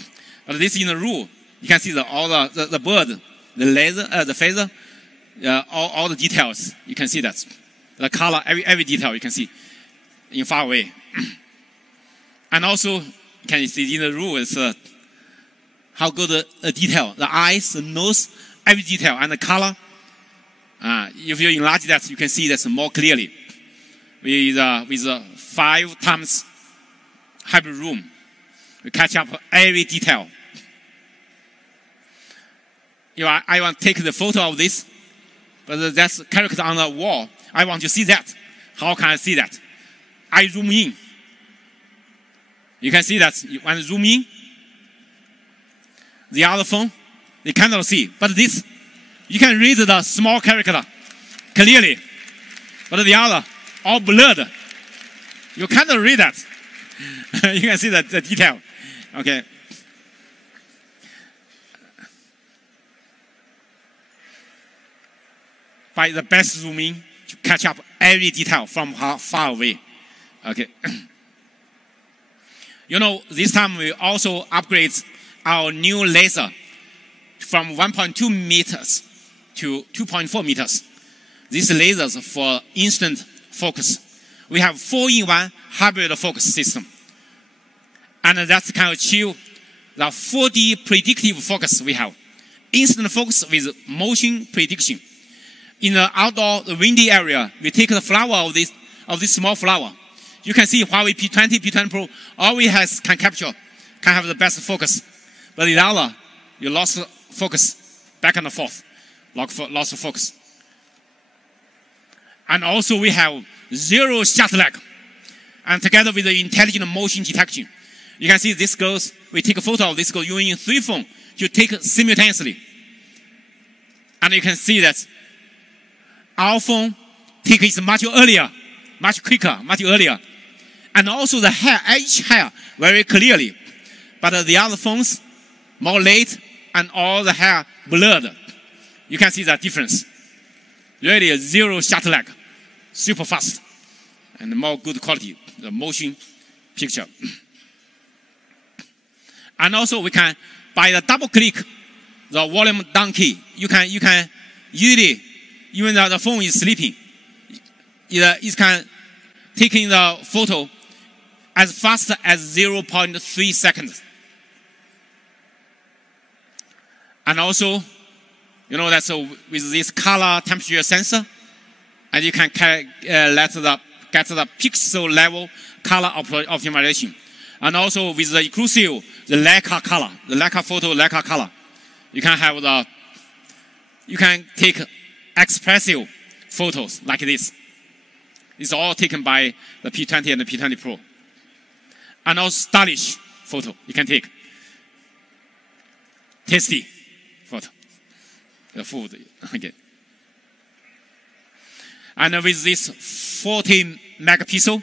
But this in the room, you can see all the bird, the laser, the feather, all the details. You can see that. The color, every detail you can see in far away. And also, you can see in the room is how good the detail, the eyes, the nose, every detail, and the color. If you enlarge that, you can see that more clearly. With 5 times hybrid zoom, we catch up every detail. If I want to take the photo of this, but that's character on the wall. I want to see that. How can I see that? I zoom in. You can see that when I zoom in, the other phone, they cannot see. But this, you can read the small character clearly. But the other, all blurred. You cannot read that. You can see the detail. Okay. By the best zooming to catch up every detail from far away. Okay. You know, this time we also upgrade our new laser from 1.2 meters to 2.4 meters. These lasers for instant focus. We have 4-in-1 hybrid focus system. And that can achieve the 4D predictive focus we have. Instant focus with motion prediction. In the outdoor, the windy area, we take the flower of this small flower. You can see Huawei P20, P20 Pro, always can capture, can have the best focus. But the other, you lost focus, back and forth, lost focus. And also we have 0 shot lag. And together with the intelligent motion detection. You can see this goes, we take a photo of this goes using 3 phones to take simultaneously. And you can see that our phone take it much earlier, much quicker, much earlier. And also the hair, each hair, very clearly. But the other phones, more late and all the hair blurred. You can see that difference. Really 0 shot lag, super fast, and more good quality, the motion picture. And also we can, by the double click, the volume down key, you can easily, even though the phone is sleeping, it can take in the photo as fast as 0.3 seconds. And also, you know, that's with this color temperature sensor, and you can get the pixel level color optimization. And also with the exclusive, the Leica color, the Leica photo, Leica color, you can have you can take expressive photos like this. It's all taken by the P20 and the P20 Pro. And also stylish photo you can take. Tasty photo. The food. Okay. And with this 40 megapixel,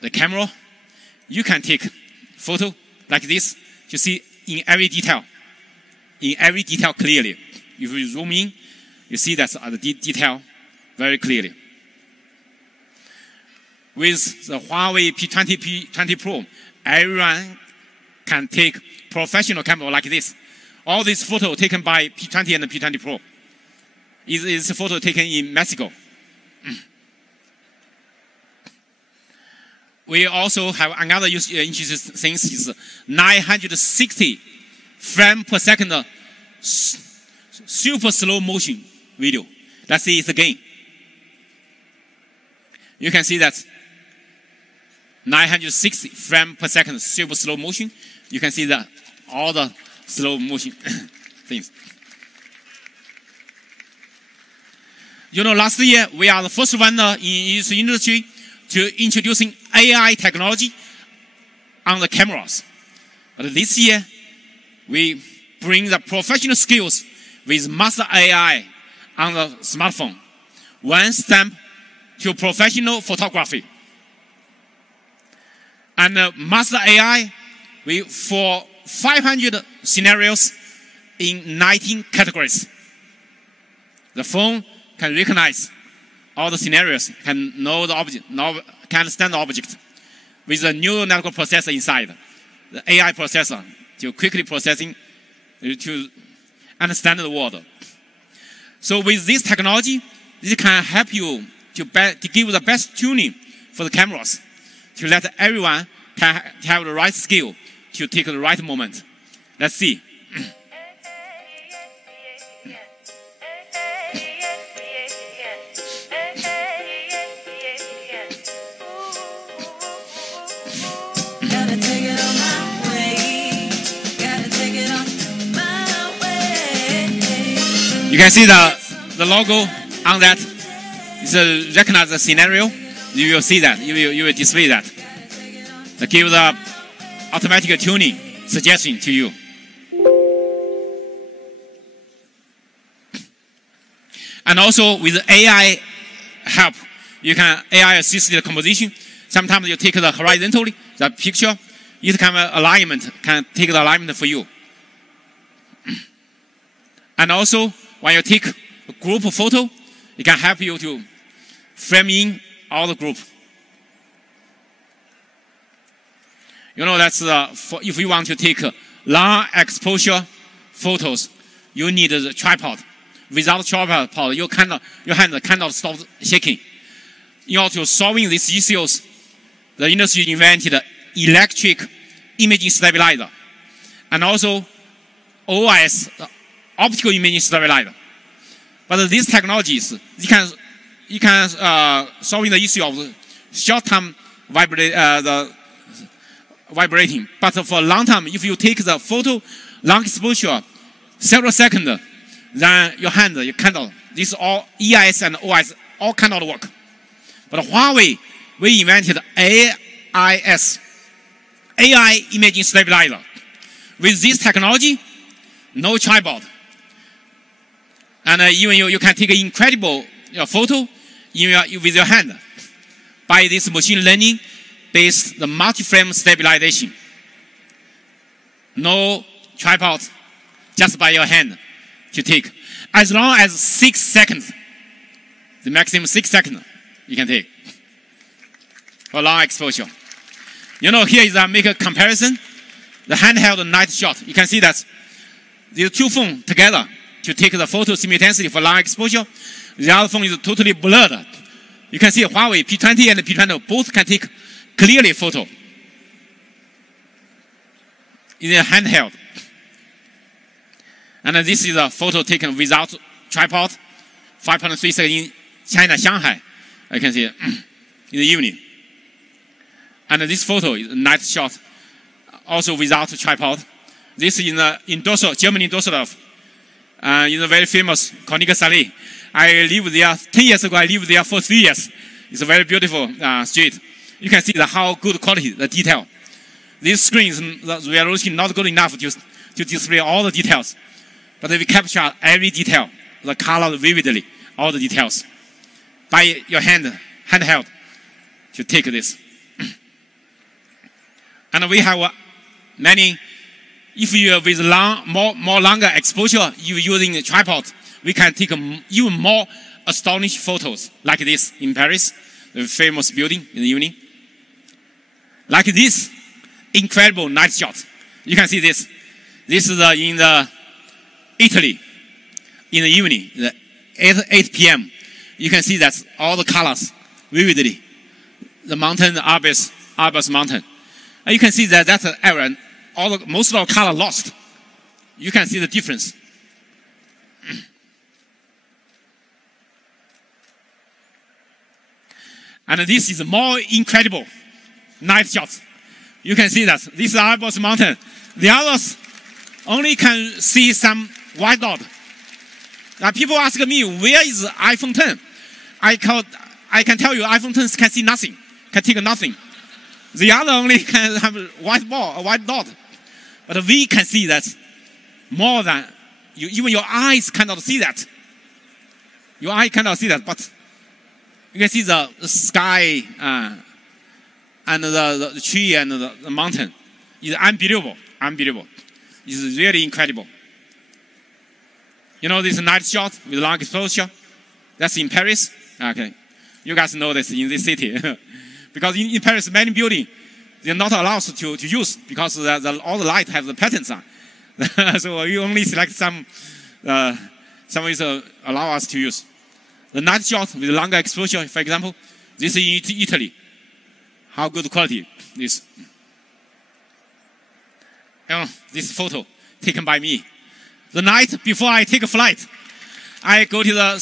the camera, you can take photo like this to see in every detail clearly. If you zoom in, you see that the detail very clearly. With the Huawei P20, P20 Pro, everyone can take professional camera like this. All these photos taken by P20 and the P20 Pro. Is a photo taken in Mexico. We also have another interesting thing is 960 frame per second super slow motion video. Let's see it again. You can see that 960 frames per second super slow motion. You can see that all the slow motion things. You know, last year we are the first one in this industry to introducing AI technology on the cameras. But this year we bring the professional skills with master AI on the smartphone. One step to professional photography. And master AI for 500 scenarios in 19 categories. The phone can recognize all the scenarios, can know the object, can understand the object with a neural network processor inside, the AI processor to quickly processing to understand the world. So with this technology, this can help you to give the best tuning for the cameras, to let everyone can have the right skill to take the right moment. Let's see. You can see the logo on that. It's recognize the scenario. You will see that. You will display that. That give the automatic tuning suggestion to you. And also with AI help, you can AI assist the composition. Sometimes you take the horizontally, the picture, it can alignment, can take the alignment for you. And also, when you take a group photo, it can help you to frame in all the group. You know, that's if you want to take long exposure photos, you need the tripod. Without tripod, your hand cannot stop shaking. In order to solving these issues, the industry invented electric imaging stabilizer, and also OIS, optical imaging stabilizer. But these technologies, you can solving the issue of short-term vibrating. But for long term, if you take the photo long exposure, several seconds, then your hand, you cannot. This all EIS and OIS all cannot work. But Huawei, we invented AIS, AI imaging stabilizer. With this technology, no tripod. And even you can take an incredible photo with your hand by this machine learning based the multi-frame stabilization. No tripod, just by your hand to take. As long as 6 seconds, the maximum 6 seconds you can take for long exposure. You know, here is make a comparison. The handheld night shot. You can see that these two phones together to take the photo simultaneously for long exposure. The other phone is totally blurred. You can see Huawei P20 and P20 both can take clearly photo in a handheld. And this is a photo taken without tripod, 5.3 seconds in China, Shanghai. I can see it in the evening. And this photo is a night shot, also without tripod. This is in Germany, Düsseldorf. It's a very famous Konig Saleh. I lived there 10 years ago. I lived there for 3 years. It's a very beautiful street. You can see how good quality, the detail. This screen is the resolution not good enough to display all the details. But we capture every detail, the color vividly, all the details. By your handheld, to take this. And we have many. If you with more longer exposure, you using a tripod, we can take even more astonishing photos like this in Paris, the famous building in the evening. Like this incredible night shot. You can see this. This is in Italy in the evening, 8 p.m. You can see that all the colors vividly. The mountain, Albus mountain. And you can see that that's an area. Most of our color lost you can see the difference. And this is more incredible night shots. You can see that this is Alborz Mountain. The others only can see some white dot. People ask me, where is iPhone 10? I can tell you, iPhone 10 can see nothing, can take nothing. The other only can have a white ball, a white dot. But we can see that more than you. Even your eyes cannot see that. Your eye cannot see that, but you can see the sky and the tree and the mountain. It's unbelievable, unbelievable. It's really incredible. You know this night shot with long exposure? That's in Paris. Okay, you guys know this in this city. Because in Paris, many buildings, they're not allowed to use because all the light have the patterns on. So you only select some which allow us to use. The night shot with longer exposure, for example, this is in Italy. How good quality this. This photo taken by me. The night before I take a flight, I go to the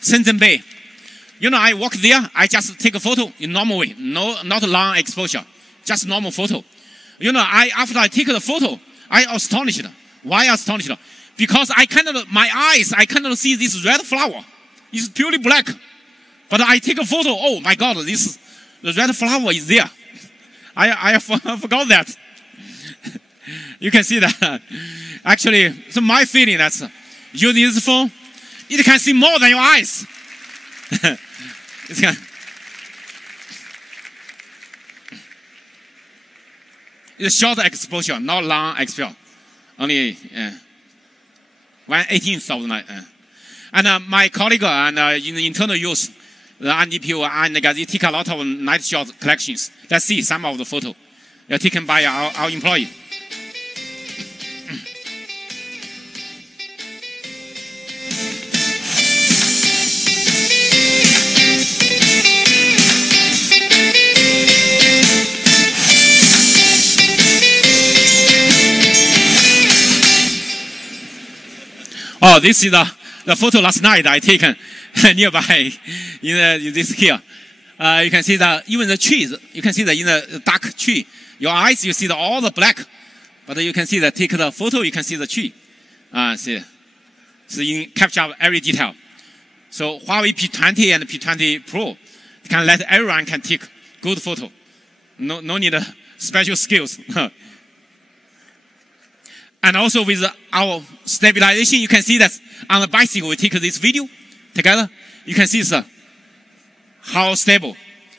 Shenzhen Bay. You know, I walk there, I just take a photo in normal way, not long exposure, just normal photo. You know, after I take the photo, I astonished. Why astonished? Because my eyes, I cannot see this red flower. It's purely black. But I take a photo, oh my God, the red flower is there. I forgot that. You can see that. Actually, so my feeling that's using this phone, it can see more than your eyes. It's short exposure, not long exposure. Only 1/18th of the night. And my colleague and in the internal use, the NDPO and they take a lot of night shot collections. Let's see some of the photos taken by our employee. Oh, this is the photo last night I taken nearby in this here. You can see that even the trees, you can see that in the dark tree, your eyes, you see all the black. But you can see that take the photo, you can see the tree. See. So you capture every detail. So Huawei P20 and P20 Pro can let everyone can take good photo. No need special skills. And also with our stabilization, you can see that on the bicycle, we take this video together. You can see how stable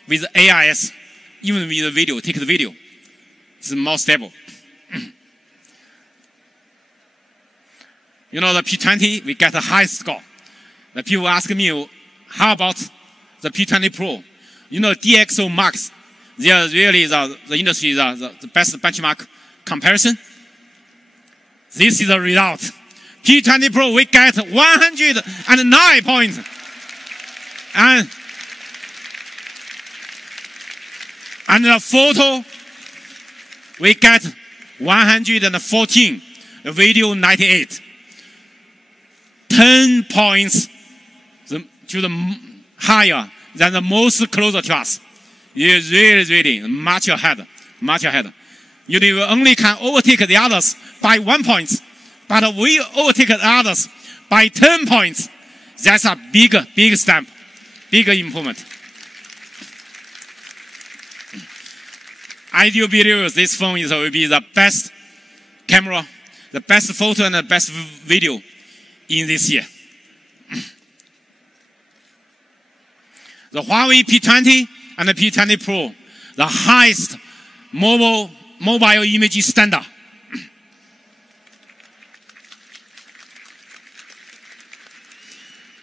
with AIS, even with the video, take the video. It's more stable. You know, the P20, we get a high score. The people ask me, how about the P20 Pro? You know, DxO Max, they are really the industry, the best benchmark comparison. This is the result. P20 Pro, we get 109 points. And the photo, we get 114. The video, 98. 10 points to the higher than the most closer to us. It's really much ahead, much ahead. You only can overtake the others by 1 point, but we overtake the others by 10 points. That's a big step, big improvement. I do believe this phone will be the best camera, the best photo, and the best video in this year. The Huawei P20 and the P20 Pro, the highest mobile image standard.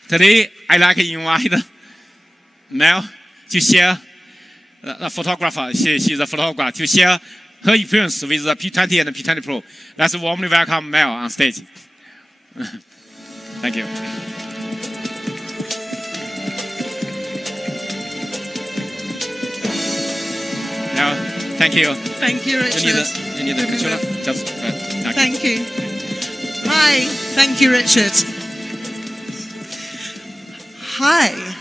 Today, I like to invite Mel to share, the photographer, she's a photographer, to share her experience with the P20 and the P20 Pro. Let's warmly welcome Mel on stage. Thank you. Mel, thank you. Thank you, Richard. You need a controller? Just Thank you. Hi. Thank you, Richard. Hi.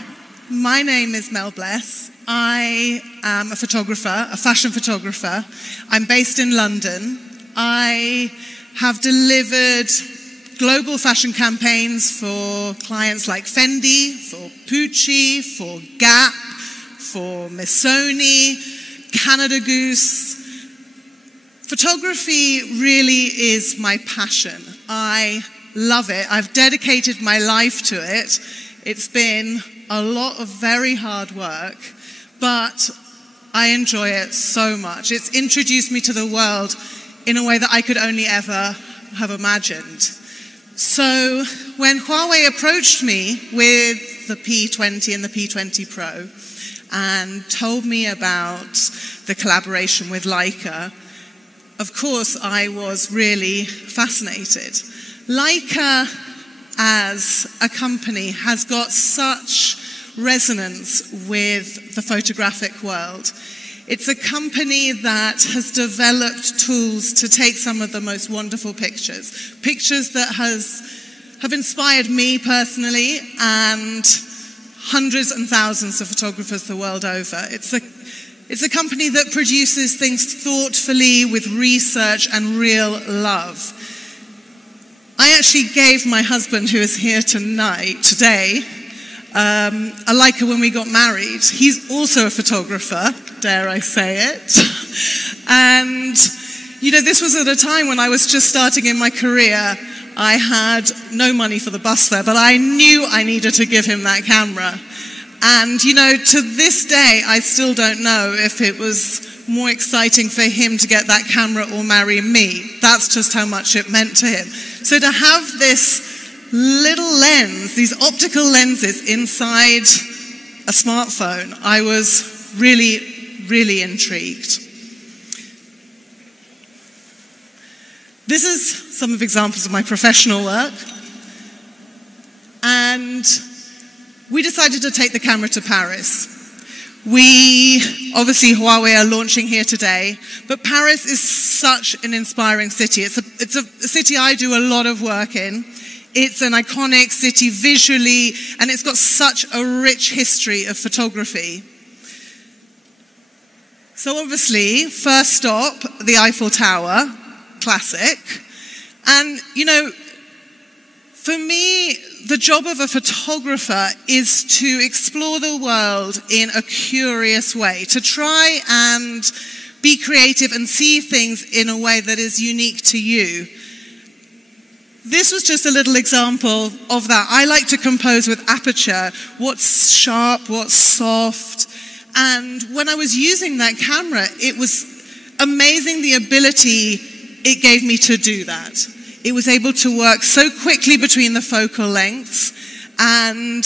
My name is Mel Bless. I am a photographer, a fashion photographer. I'm based in London. I have delivered global fashion campaigns for clients like Fendi, for Pucci, for Gap, for Missoni, Canada Goose. Photography really is my passion. I love it. I've dedicated my life to it. It's been a lot of very hard work, but I enjoy it so much. It's introduced me to the world in a way that I could only ever have imagined. So when Huawei approached me with the P20 and the P20 Pro and told me about the collaboration with Leica, of course I was really fascinated. Leica as a company has got such resonance with the photographic world. It's a company that has developed tools to take some of the most wonderful pictures. Pictures that have inspired me personally and hundreds and thousands of photographers the world over. It's a company that produces things thoughtfully with research and real love. I actually gave my husband, who is here today, a Leica when we got married. He's also a photographer, dare I say it. And, you know, this was at a time when I was just starting in my career. I had no money for the bus fare, but I knew I needed to give him that camera. And, you know, to this day, I still don't know if it was more exciting for him to get that camera or marry me. That's just how much it meant to him. So to have this little lens, these optical lenses inside a smartphone, I was really, really intrigued. This is some of examples of my professional work. And we decided to take the camera to Paris. Obviously Huawei are launching here today, but Paris is such an inspiring city. It's a city I do a lot of work in. It's an iconic city visually, and it's got such a rich history of photography. So obviously, first stop, the Eiffel Tower, classic. And, you know, for me, the job of a photographer is to explore the world in a curious way, to try and be creative and see things in a way that is unique to you. This was just a little example of that. I like to compose with aperture, what's sharp, what's soft. And when I was using that camera, it was amazing the ability it gave me to do that. It was able to work so quickly between the focal lengths, and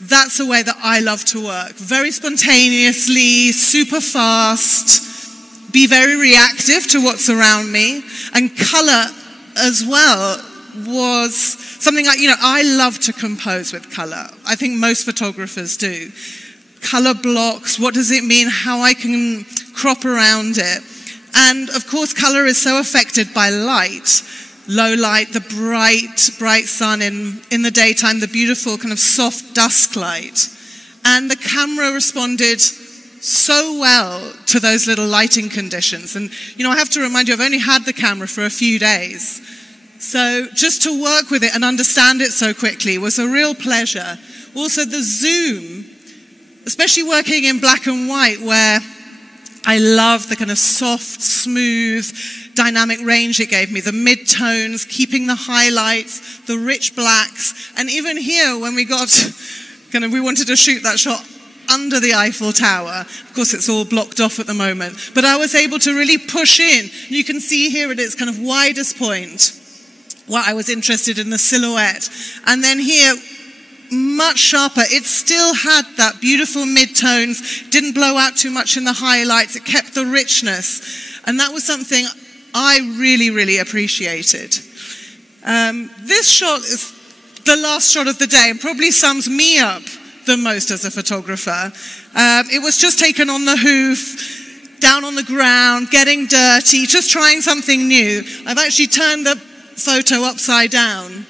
that's the way that I love to work. Very spontaneously, super fast, be very reactive to what's around me, and color as well was something I love to compose with color. I think most photographers do. Color blocks, what does it mean, how I can crop around it. And of course, color is so affected by light. Low light, the bright sun in the daytime, the beautiful kind of soft dusk light. And the camera responded so well to those little lighting conditions. And, you know, I have to remind you, I've only had the camera for a few days. So just to work with it and understand it so quickly was a real pleasure. Also the zoom, especially working in black and white, where I love the kind of soft, smooth, dynamic range it gave me, the mid-tones, keeping the highlights, the rich blacks. And even here, when we wanted to shoot that shot under the Eiffel Tower. Of course, it's all blocked off at the moment. But I was able to really push in. You can see here at its kind of widest point, well, I was interested in the silhouette. And then here, much sharper. It still had that beautiful mid-tones, didn't blow out too much in the highlights. It kept the richness. And that was something I really, really appreciated. This shot is the last shot of the day and probably sums me up the most as a photographer. It was just taken on the hoof. down on the ground, getting dirty, just trying something new. I've actually turned the photo upside down.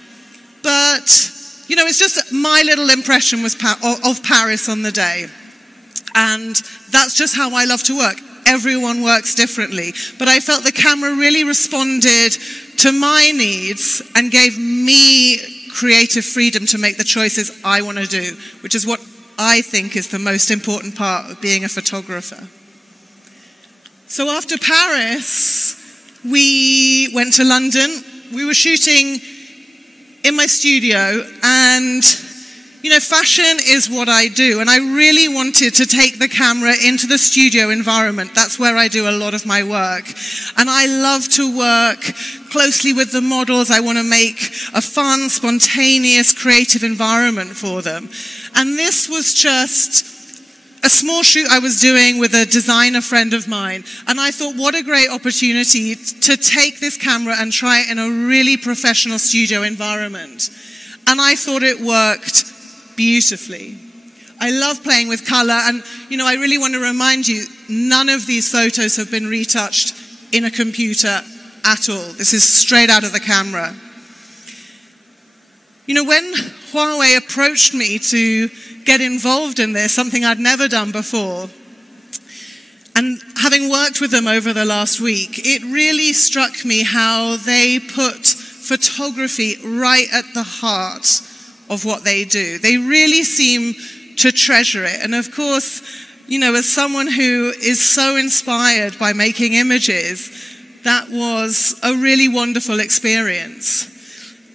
But, you know, it's just my little impression was of Paris on the day. And that's just how I love to work. Everyone works differently. But I felt the camera really responded to my needs and gave me creative freedom to make the choices I want to do, which is what I think is the most important part of being a photographer. So after Paris, we went to London. We were shooting in my studio, and you know, fashion is what I do, and I really wanted to take the camera into the studio environment. That's where I do a lot of my work. And I love to work closely with the models. I want to make a fun, spontaneous, creative environment for them. And this was just a small shoot I was doing with a designer friend of mine. And I thought, what a great opportunity to take this camera and try it in a really professional studio environment. And I thought it worked beautifully. I love playing with color, and you know, I really want to remind you, none of these photos have been retouched in a computer at all. This is straight out of the camera. You know, when Huawei approached me to get involved in this, something I'd never done before, and having worked with them over the last week, it really struck me how they put photography right at the heart of what they do. They really seem to treasure it. And of course, you know, as someone who is so inspired by making images, that was a really wonderful experience.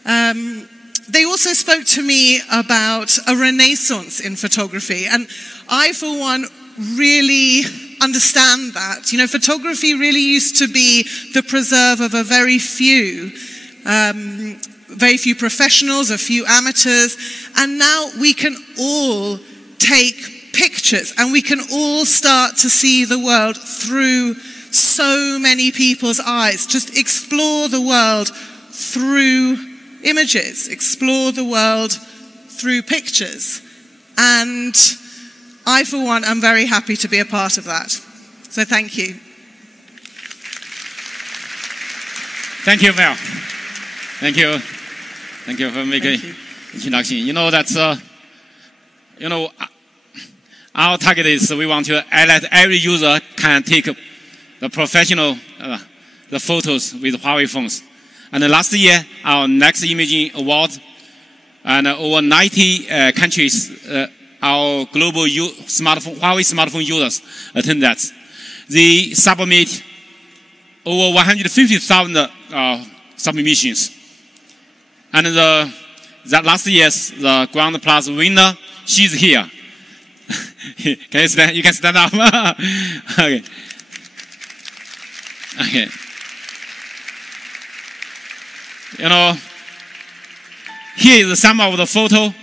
They also spoke to me about a renaissance in photography. And I, for one, really understand that. You know, photography really used to be the preserve of a very few professionals, a few amateurs, and now we can all take pictures and we can all start to see the world through so many people's eyes. Just explore the world through images, explore the world through pictures. And I, for one, am very happy to be a part of that. So thank you. Thank you, Mel. Thank you. Thank you for making introduction. You know, that's, you know, our target is we want to let every user can take the professional the photos with Huawei phones. And last year, our next imaging award, and over 90 countries, our global Huawei smartphone users attend that. They submit over 150,000 submissions. And that last year's the Grand Plus winner, she's here. Can you stand? You can stand up. Okay. Okay. You know, here is some of the photo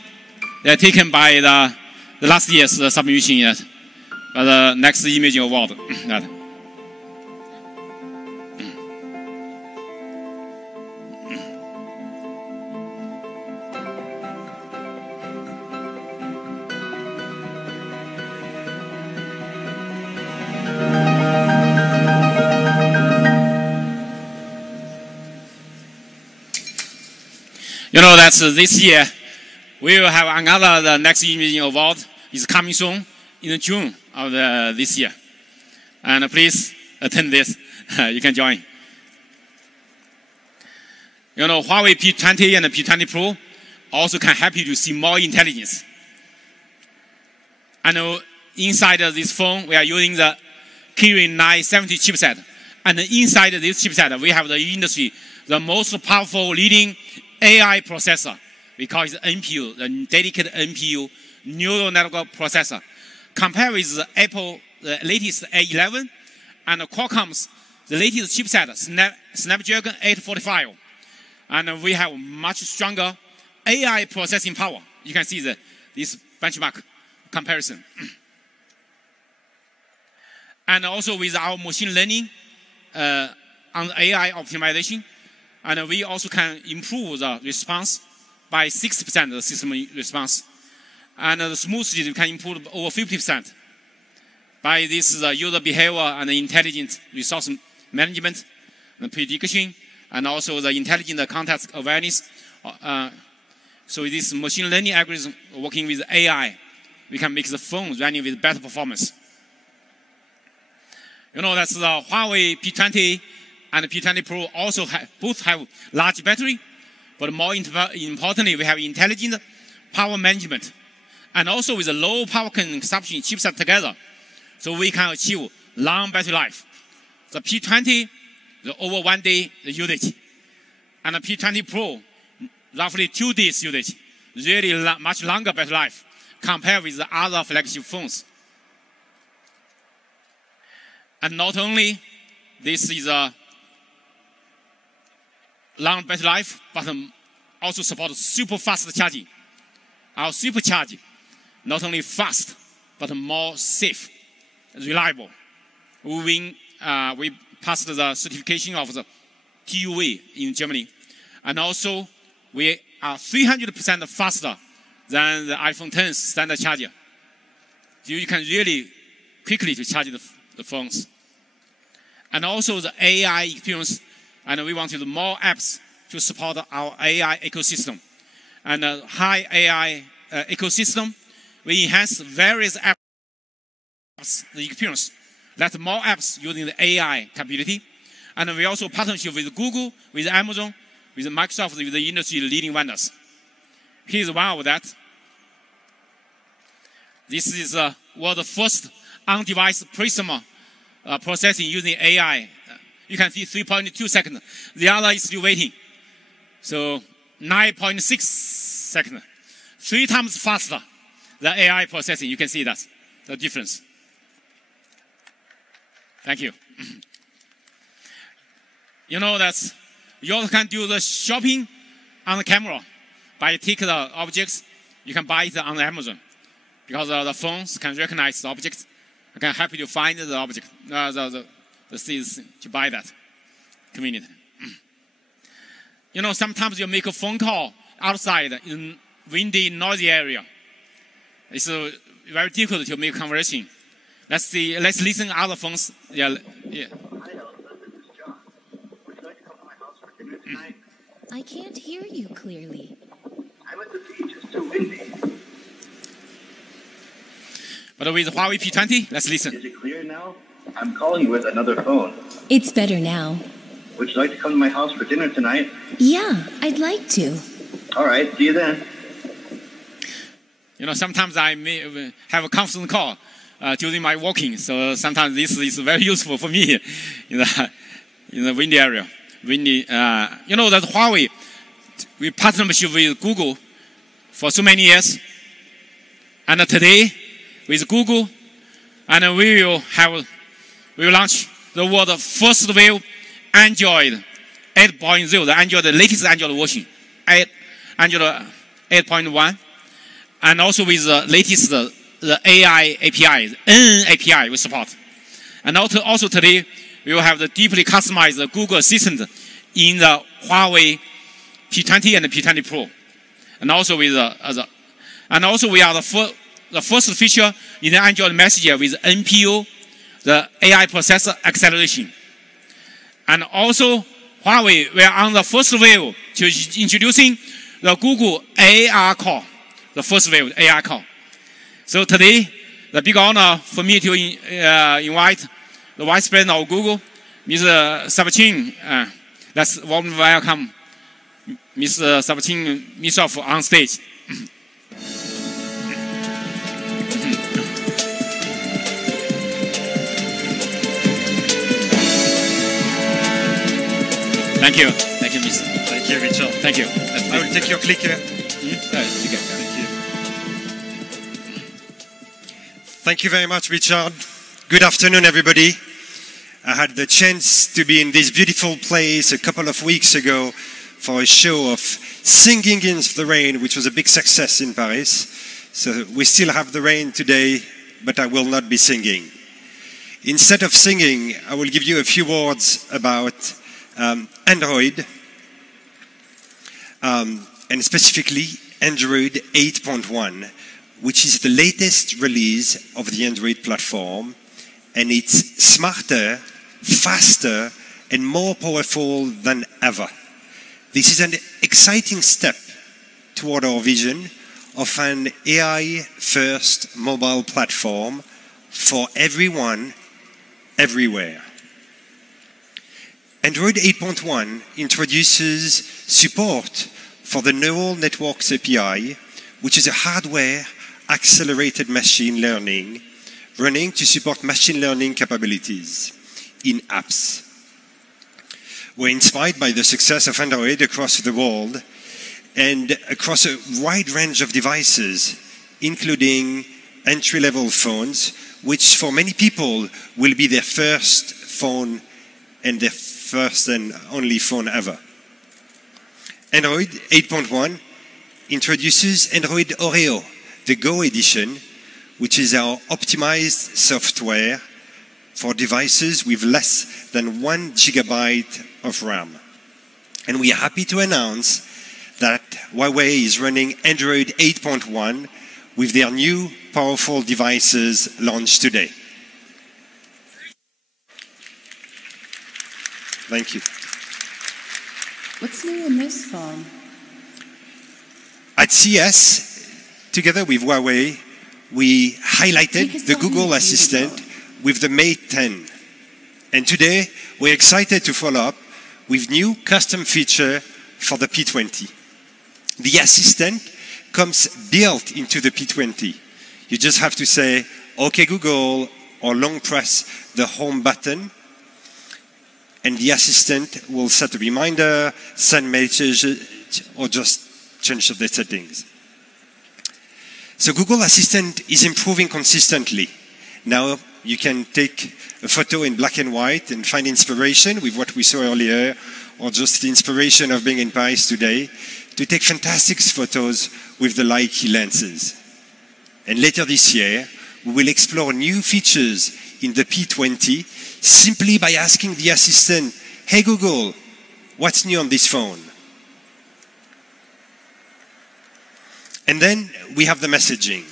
that are taken by the last year's submission yet, by the next image award. You know that this year we will have another, the next imaging award is coming soon in June of this year. And please attend this. You can join. You know, Huawei P20 and P20 Pro also can help you to see more intelligence. And inside this phone, we are using the Kirin 970 chipset. And inside this chipset, we have the industry, the most powerful leading AI processor. We call it NPU, the dedicated NPU, neural network processor. Compared with the Apple, the latest A11, and Qualcomm's, the latest chipset, Snapdragon 845. And we have much stronger AI processing power. You can see this benchmark comparison. And also with our machine learning on AI optimization, and we also can improve the response by 60%, the system response. And the smooth speed can improve over 50%. by this user behavior and intelligent resource management, the prediction, and also the intelligent context awareness. So this machine learning algorithm working with AI, we can make the phone running with better performance. You know, that's the Huawei P20 and P20 Pro also both have large battery, but more importantly, we have intelligent power management, and also with a low power consumption chipset together, so we can achieve long battery life. The P20, the over 1 day usage, and the P20 Pro, roughly 2 days usage, really much longer battery life compared with the other flagship phones. And not only this is a long battery life, but also support super fast charging. Our supercharge, not only fast, but more safe, reliable. We passed the certification of the TUV in Germany. And also, we are 300% faster than the iPhone X's standard charger. So you can really quickly to charge the phones. And also the AI experience, and we wanted more apps to support our AI ecosystem. And a high AI ecosystem, we enhance various apps, the experience. Let more apps using the AI capability. And we also partnership with Google, with Amazon, with Microsoft, with the industry leading vendors. Here's one of that. This is world's first on-device Prisma processing using AI. You can see 3.2 seconds. The other is still waiting. So 9.6 seconds. 3 times faster than AI processing. You can see that, the difference. Thank you. You know that you also can do the shopping on the camera. By take the objects, you can buy it on Amazon. Because the phones can recognize the objects. I can help you to find the object, the things to buy that. Convenient. You know, sometimes you make a phone call outside in windy, noisy area. It's very difficult to make conversation. Let's see. Let's listen to other phones. Yeah. I can't hear you clearly. I'm at the beach. It's too windy. But with Huawei P20, let's listen. Is it clear now? I'm calling you with another phone. It's better now. Would you like to come to my house for dinner tonight? Yeah, I'd like to. All right, see you then. You know, sometimes I may have a constant call during my walking, so sometimes this is very useful for me in the windy area. You know that Huawei, we partnership with Google for so many years, and today with Google, and we will launch the world's first wave Android 8.0, the latest Android version, Android 8.1, and also with the latest the AI API, N API we support. And also today, we will have the deeply customized Google Assistant in the Huawei P20 and the P20 Pro. And also with and also we are the first feature in the Android Messenger with NPU, the AI processor acceleration. And also Huawei, we are on the first wave to introducing the Google AR call, the first wave AR call. So today, the big honor for me to invite the Vice President of Google, Mr. Sabatini. Let's warmly welcome Mr. Sabatini himself on stage. Thank you. Thank you, Mr. Thank you, Richard. Thank you. I will take your clicker. Thank you very much, Richard. Good afternoon, everybody. I had the chance to be in this beautiful place a couple of weeks ago for a show of Singing in the Rain, which was a big success in Paris. So we still have the rain today, but I will not be singing. Instead of singing, I will give you a few words about Android, and specifically Android 8.1, which is the latest release of the Android platform. and it's smarter, faster, and more powerful than ever. This is an exciting step toward our vision of an AI-first mobile platform for everyone, everywhere. Android 8.1 introduces support for the Neural Networks API, which is a hardware-accelerated machine learning running to support machine learning capabilities in apps. We're inspired by the success of Android across the world and across a wide range of devices, including entry-level phones, which for many people will be their first phone and their first and only phone ever. Android 8.1 introduces Android Oreo, the Go edition, which is our optimized software for devices with less than 1 gigabyte of RAM. And we are happy to announce that Huawei is running Android 8.1 with their new powerful devices launched today. Thank you. What's new in this phone? At CES, together with Huawei, we highlighted the Google Assistant with the Mate 10. And today, we're excited to follow up with new custom feature for the P20. The Assistant comes built into the P20. You just have to say, OK Google, or long press the home button, and the Assistant will set a reminder, send messages, or just change the settings. So Google Assistant is improving consistently. Now you can take a photo in black and white and find inspiration with what we saw earlier, or just the inspiration of being in Paris today, to take fantastic photos with the Leica lenses. And later this year, we will explore new features in the P20 simply by asking the Assistant, hey Google, what's new on this phone? And then we have the messaging.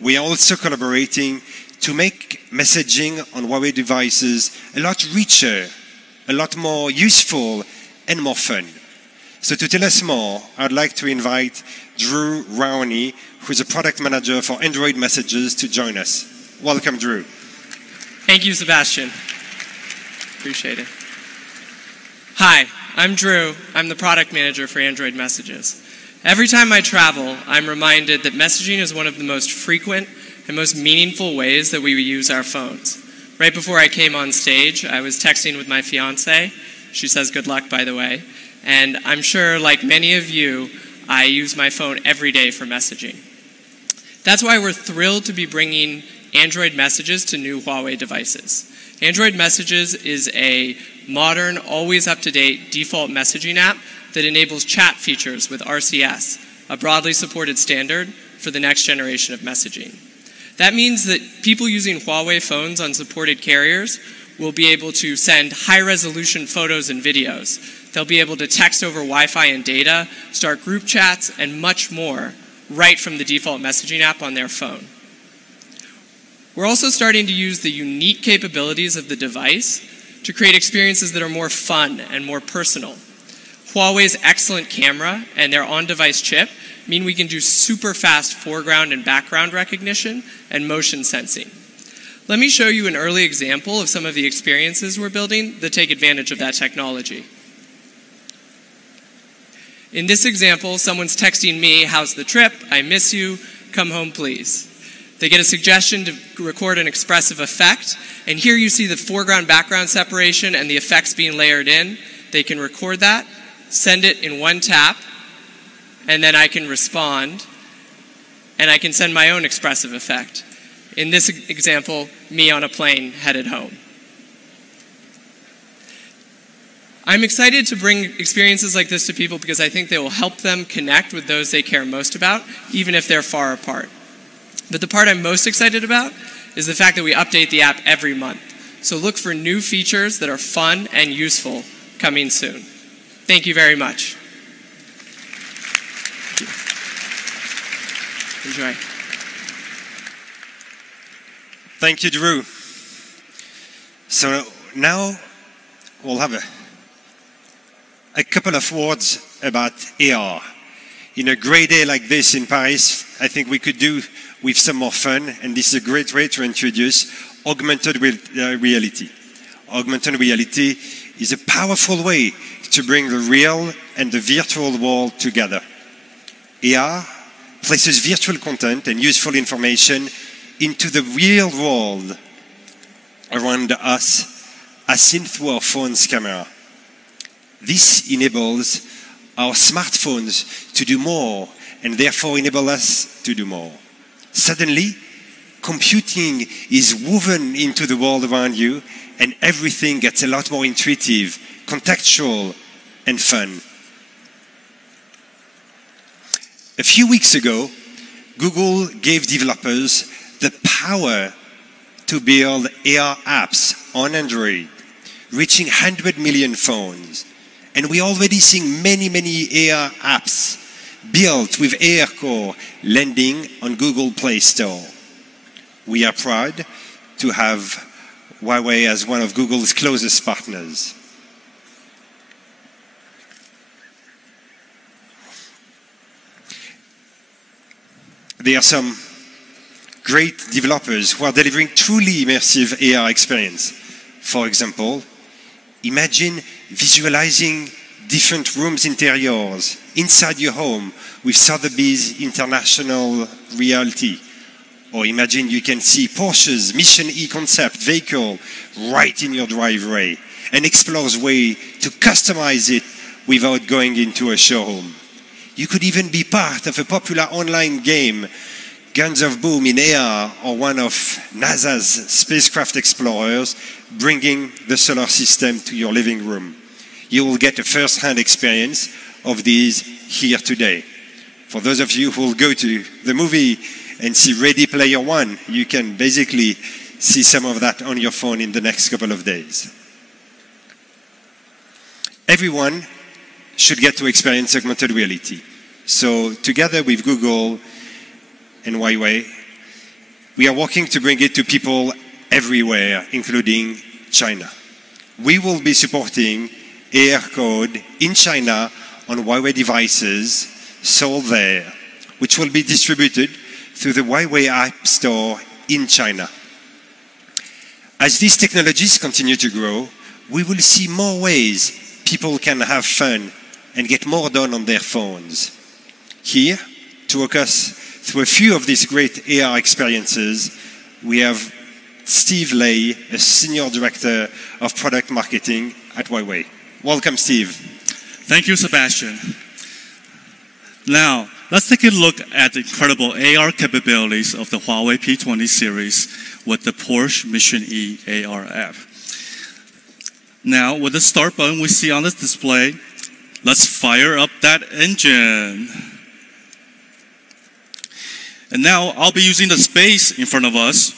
We are also collaborating to make messaging on Huawei devices a lot richer, a lot more useful, and more fun. So to tell us more, I'd like to invite Drew Rowney, who is a product manager for Android Messages, to join us. Welcome, Drew. Thank you, Sebastian. Appreciate it. Hi, I'm Drew. I'm the product manager for Android Messages. Every time I travel, I'm reminded that messaging is one of the most frequent and most meaningful ways that we use our phones. Right before I came on stage, I was texting with my fiance. She says good luck, by the way. And I'm sure, like many of you, I use my phone every day for messaging. That's why we're thrilled to be bringing Android Messages to new Huawei devices. Android Messages is a modern, always up-to-date default messaging app that enables chat features with RCS, a broadly supported standard for the next generation of messaging. That means that people using Huawei phones on supported carriers will be able to send high-resolution photos and videos. They'll be able to text over Wi-Fi and data, start group chats, and much more right from the default messaging app on their phone. We're also starting to use the unique capabilities of the device to create experiences that are more fun and more personal. Huawei's excellent camera and their on-device chip mean we can do super fast foreground and background recognition and motion sensing. Let me show you an early example of some of the experiences we're building that take advantage of that technology. In this example, someone's texting me, "How's the trip? I miss you. Come home, please." They get a suggestion to record an expressive effect, and here you see the foreground-background separation and the effects being layered in. They can record that, send it in one tap, and then I can respond, and I can send my own expressive effect. In this example, me on a plane headed home. I'm excited to bring experiences like this to people because I think they will help them connect with those they care most about, even if they're far apart. But the part I'm most excited about is the fact that we update the app every month. So look for new features that are fun and useful coming soon. Thank you very much. Enjoy. Thank you, Drew. So now we'll have a couple of words about AR. In a great day like this in Paris, I think we could do with some more fun, and this is a great way to introduce augmented reality. Augmented reality is a powerful way to bring the real and the virtual world together. AR places virtual content and useful information into the real world around us as seen through our phone's camera. This enables our smartphones to do more and therefore enable us to do more. Suddenly, computing is woven into the world around you and everything gets a lot more intuitive, contextual, and fun. A few weeks ago, Google gave developers the power to build AR apps on Android, reaching 100 million phones. And we're already seeing many AR apps built with AR Core landing on Google Play Store. We are proud to have Huawei as one of Google's closest partners. There are some great developers who are delivering truly immersive AR experience. For example, imagine visualizing different rooms' interiors inside your home with Sotheby's International Reality. Or imagine you can see Porsche's Mission E concept vehicle right in your driveway and explores ways to customize it without going into a showroom. You could even be part of a popular online game, Guns of Boom in AR, or one of NASA's spacecraft explorers bringing the solar system to your living room. You will get a first-hand experience of these here today. For those of you who will go to the movie and see Ready Player One, you can basically see some of that on your phone in the next couple of days. Everyone should get to experience augmented reality. So together with Google and Huawei, we are working to bring it to people everywhere, including China. We will be supporting AR code in China on Huawei devices sold there, which will be distributed through the Huawei App Store in China. As these technologies continue to grow, we will see more ways people can have fun and get more done on their phones. Here, to walk us through a few of these great AR experiences, we have Steve Lay, a Senior Director of Product Marketing at Huawei. Welcome, Steve. Thank you, Sebastian. Now, let's take a look at the incredible AR capabilities of the Huawei P20 series with the Porsche Mission E AR app. Now, with the start button we see on this display, let's fire up that engine. And now I'll be using the space in front of us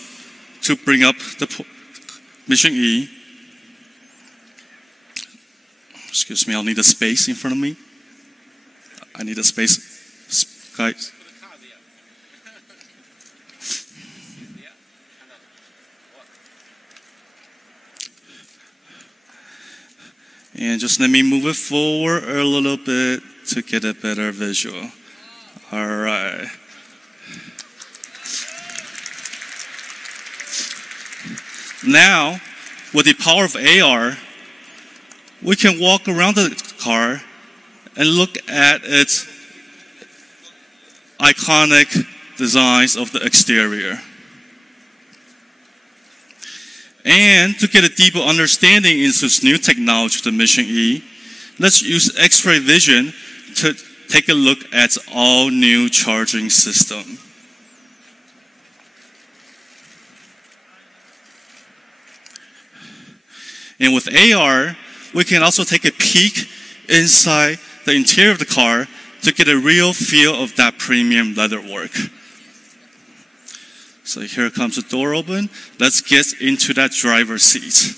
to bring up the Mission E. Excuse me, I'll need a space in front of me. I need a space, guys. And just let me move it forward a little bit to get a better visual. All right. Now, with the power of AR, we can walk around the car and look at its iconic designs of the exterior. And to get a deeper understanding into this new technology, the Mission E, let's use X-ray vision to take a look at its all-new charging system. And with AR, we can also take a peek inside the interior of the car to get a real feel of that premium leatherwork. So here comes the door open. Let's get into that driver's seat.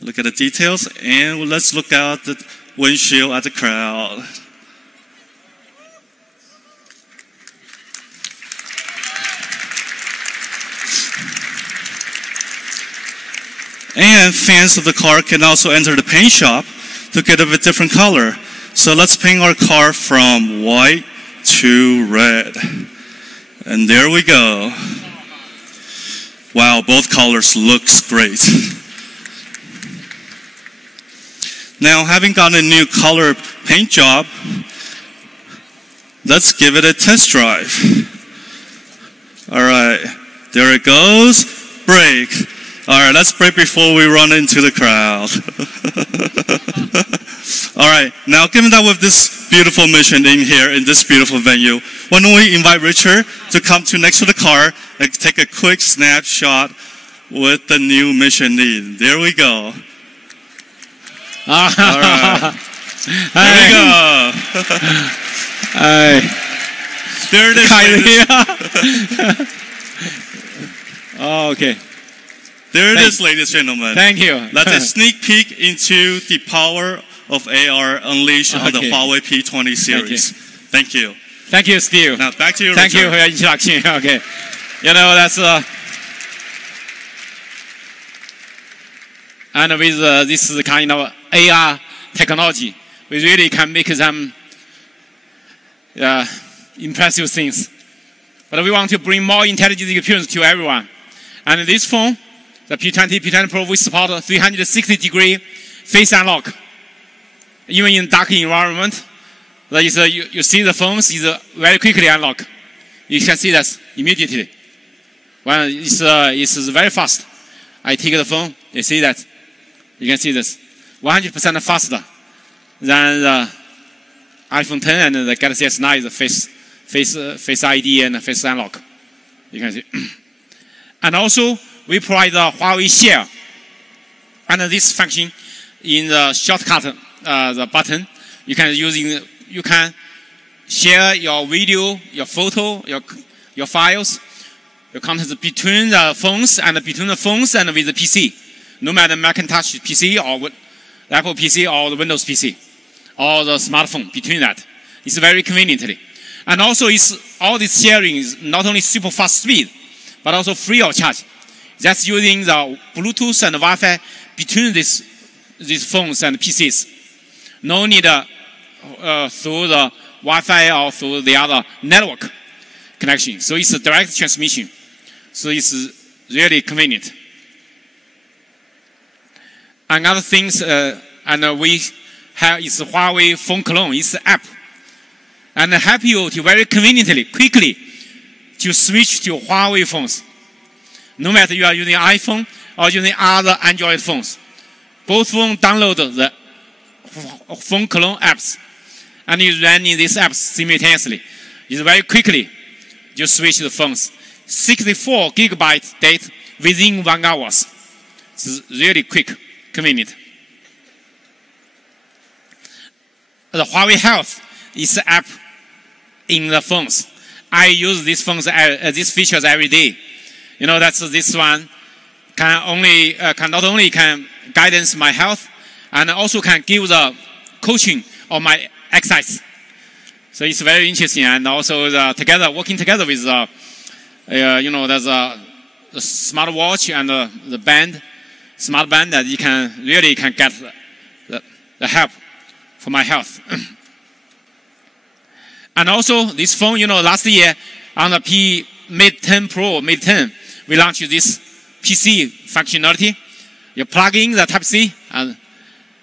Look at the details, and let's look out the windshield at the crowd. And fans of the car can also enter the paint shop to get a different color. So let's paint our car from white to red. And there we go. Wow, both colors looks great. Now, having gotten a new color paint job, let's give it a test drive. All right, there it goes. Brake. All right, let's brake before we run into the crowd. All right, now given that with this beautiful mission in here, in this beautiful venue, why don't we invite Richard to come to next to the car and take a quick snapshot with the new mission lead. There we go. All right. There we go. There it is. Okay. There it is, ladies and gentlemen. Thank you. That's a sneak peek into the power of AR unleashed on the Huawei P20 series. Thank you. Thank you, Steve. Now back to you, Thank Richard. you for your introduction. Okay. You know, that's... and with this kind of AR technology, we really can make some impressive things. But we want to bring more intelligent experience to everyone. And this phone, the P20, P20 Pro, we support 360-degree face unlock. Even in dark environment, that is, you see the phones is very quickly unlock. You can see that immediately. Well, it's very fast. I take the phone, you see that. You can see this, 100% faster than the iPhone 10 and the Galaxy S9, the face ID and face unlock. You can see. And also, we provide the Huawei Share. And this function in the shortcut, the button, you can share your video, your photo, your files, your contents between the phones and with the PC. No matter Macintosh PC or Apple PC or the Windows PC or the smartphone between that. It's very conveniently. And also, all this sharing is not only super fast speed, but also free of charge. That's using the Bluetooth and Wi-Fi between these phones and PCs. No need through the Wi-Fi or through the other network connection. So it's a direct transmission. So it's really convenient. Another things, and we have is Huawei Phone Clone. It's an app, and help you to very conveniently, quickly, to switch to Huawei phones. No matter you are using iPhone or using other Android phones, both phones download the Phone Clone apps, and you run in these apps simultaneously. It's very quickly you switch the phones. 64 gigabyte data within 1 hour. It's really quick. Convenient. The Huawei Health is an app in the phones. I use these these features every day. You know, that's this one can not only guidance my health, and also can give the coaching of my exercise. So it's very interesting, and also working together with you know, there's the smartwatch and the band. Smart band that you can really get the help for my health. And also this phone, you know, last year on the Mate 10 Pro, Mate 10, we launched this PC functionality. You plug in the Type-C and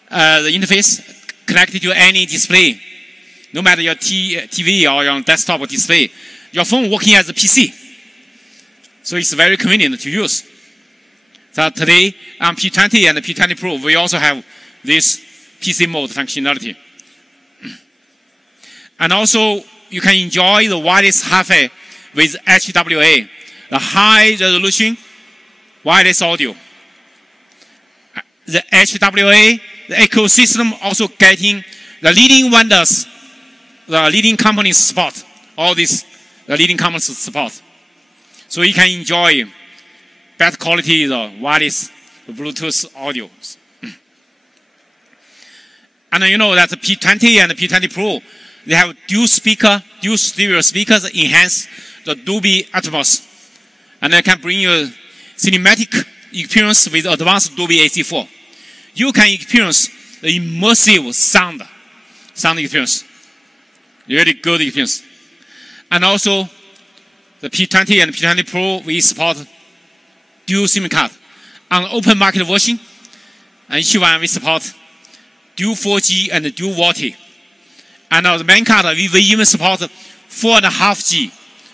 the interface connected to any display, no matter your TV or your desktop display. Your phone working as a PC. So it's very convenient to use. So today on P20 and the P20 Pro, we also have this PC mode functionality. And also, you can enjoy the wireless Hi-Fi with HWA, the high resolution wireless audio. The HWA, the ecosystem also getting the leading vendors, the leading companies support, all these, the leading companies support. So you can enjoy better quality wireless Bluetooth audio. And you know that the P20 and the P20 Pro, they have dual stereo speakers enhance the Dolby Atmos. And they can bring you cinematic experience with advanced Dolby AC4. You can experience the immersive sound experience. Really good experience. And also, the P20 and P20 Pro, we support dual SIM card. On the open market version, and each one we support dual 4G and dual VoLTE. And on the main card, we even support 4.5G,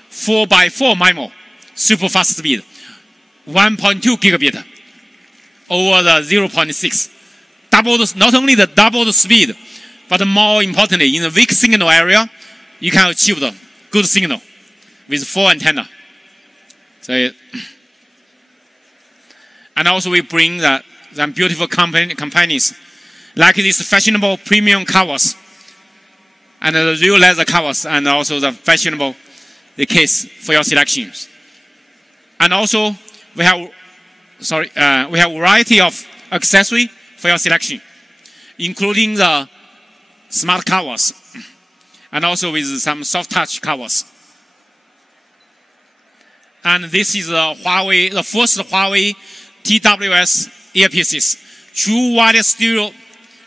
4x4 MIMO, super fast speed, 1.2 gigabit over the 0.6. Not only the double the speed, but more importantly, in the weak signal area, you can achieve the good signal with 4 antenna. So, and also we bring some beautiful companies like these fashionable premium covers and the real leather covers, and also the fashionable case for your selections. And also we have a variety of accessory for your selection, including the smart covers and also with some soft touch covers. And this is the first Huawei TWS earpieces, true wide stereo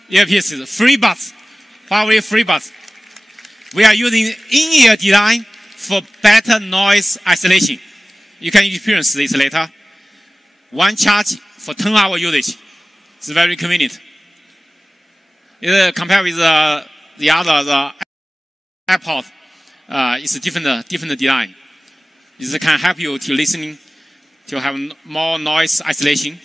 earpieces, FreeBuds, Huawei FreeBuds. We are using in-ear design for better noise isolation. You can experience this later. One charge for 10-hour usage. It's very convenient. Compared with the AirPod, it's a different design. It can help you to listening, to have more noise isolation.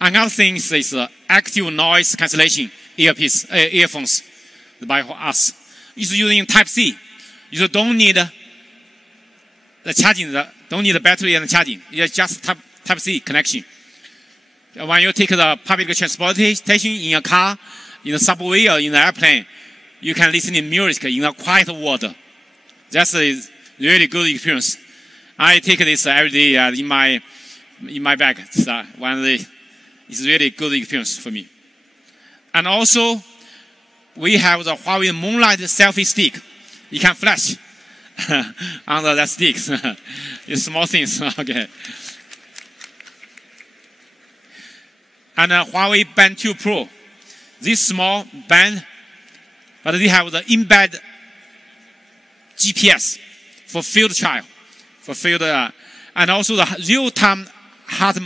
Another thing is active noise cancellation earphones by us. It's using Type-C. You don't need the charging, don't need the battery and charging. It's just Type-C connection. When you take the public transportation in a car, in the subway or in the airplane, you can listen to music in a quiet world. That's a really good experience. I take this every day in my bag. It's really good experience for me. And also, we have the Huawei Moonlight selfie stick. You can flash under that stick. It's small things. Okay. And Huawei Band 2 Pro. This small band, but they have the embed GPS for field trial, and also the real-time heart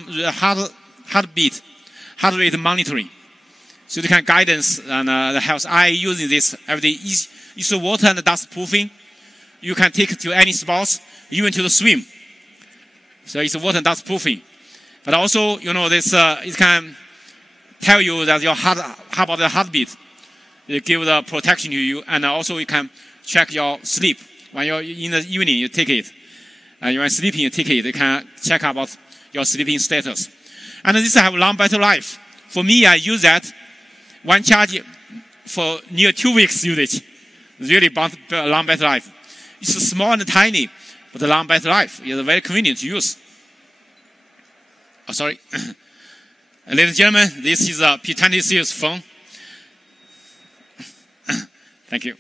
rate monitoring. So they can guidance and the health. I using this every day. It's water and dust proofing. You can take it to any spots, even to the swim. So it's water and dust proofing. But also, this it can tell you that your heart, how about the heartbeat. It gives the protection to you, and also you can check your sleep. When you're in the evening, you take it. And when you're sleeping, you take it. It can check about your sleeping status. And this have long battery life. For me, I use that. One charge for near 2 weeks usage. Really long battery life. It's small and tiny, but the long battery life is very convenient to use. Oh, sorry. Ladies and gentlemen, this is a P20 series phone. Thank you.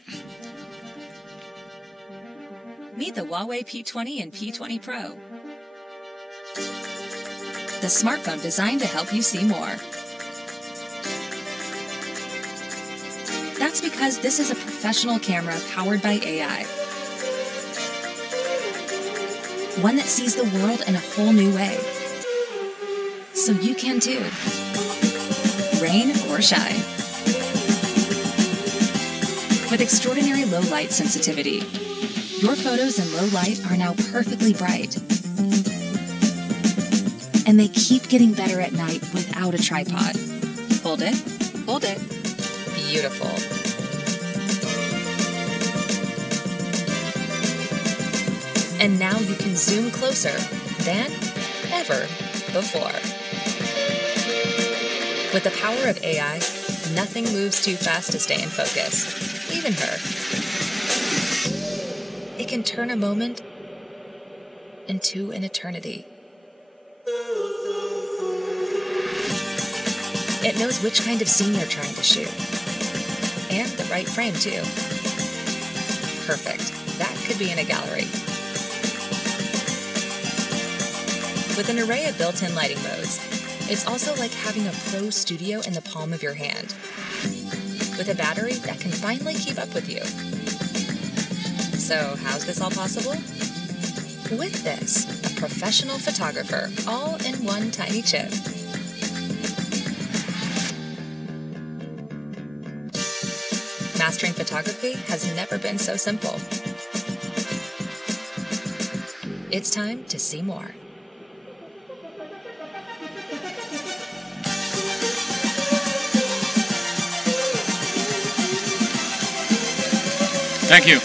Meet the Huawei P20 and P20 Pro. The smartphone designed to help you see more. That's because this is a professional camera powered by AI. One that sees the world in a whole new way. So you can too. Rain or shine. With extraordinary low light sensitivity, your photos in low light are now perfectly bright. And they keep getting better at night without a tripod. Hold it. Hold it. Beautiful. And now you can zoom closer than ever before. With the power of AI, nothing moves too fast to stay in focus. Even her. It can turn a moment into an eternity. It knows which kind of scene you're trying to shoot. And the right frame, too. Perfect. That could be in a gallery. With an array of built-in lighting modes, it's also like having a pro studio in the palm of your hand. With a battery that can finally keep up with you. So, how's this all possible? With this, a professional photographer, all in one tiny chip. Mastering photography has never been so simple. It's time to see more. Thank you.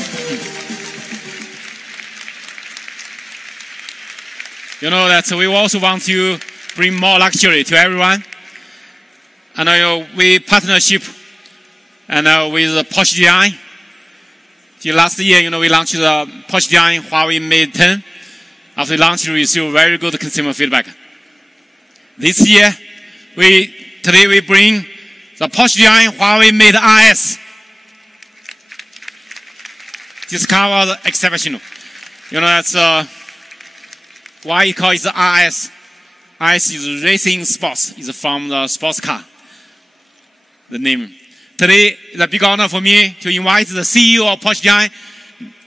You know that we also want to bring more luxury to everyone. And we partnership with Porsche Design. Last year, we launched the Porsche Design Huawei Mate 10. After launch, we received very good consumer feedback. This year, today we bring the Porsche Design Huawei Mate RS. Discovered exceptional. That's why you call it the RS. RS is racing sports. It's from the sports car. The name. Today, it's a big honor for me to invite the CEO of Porsche Design,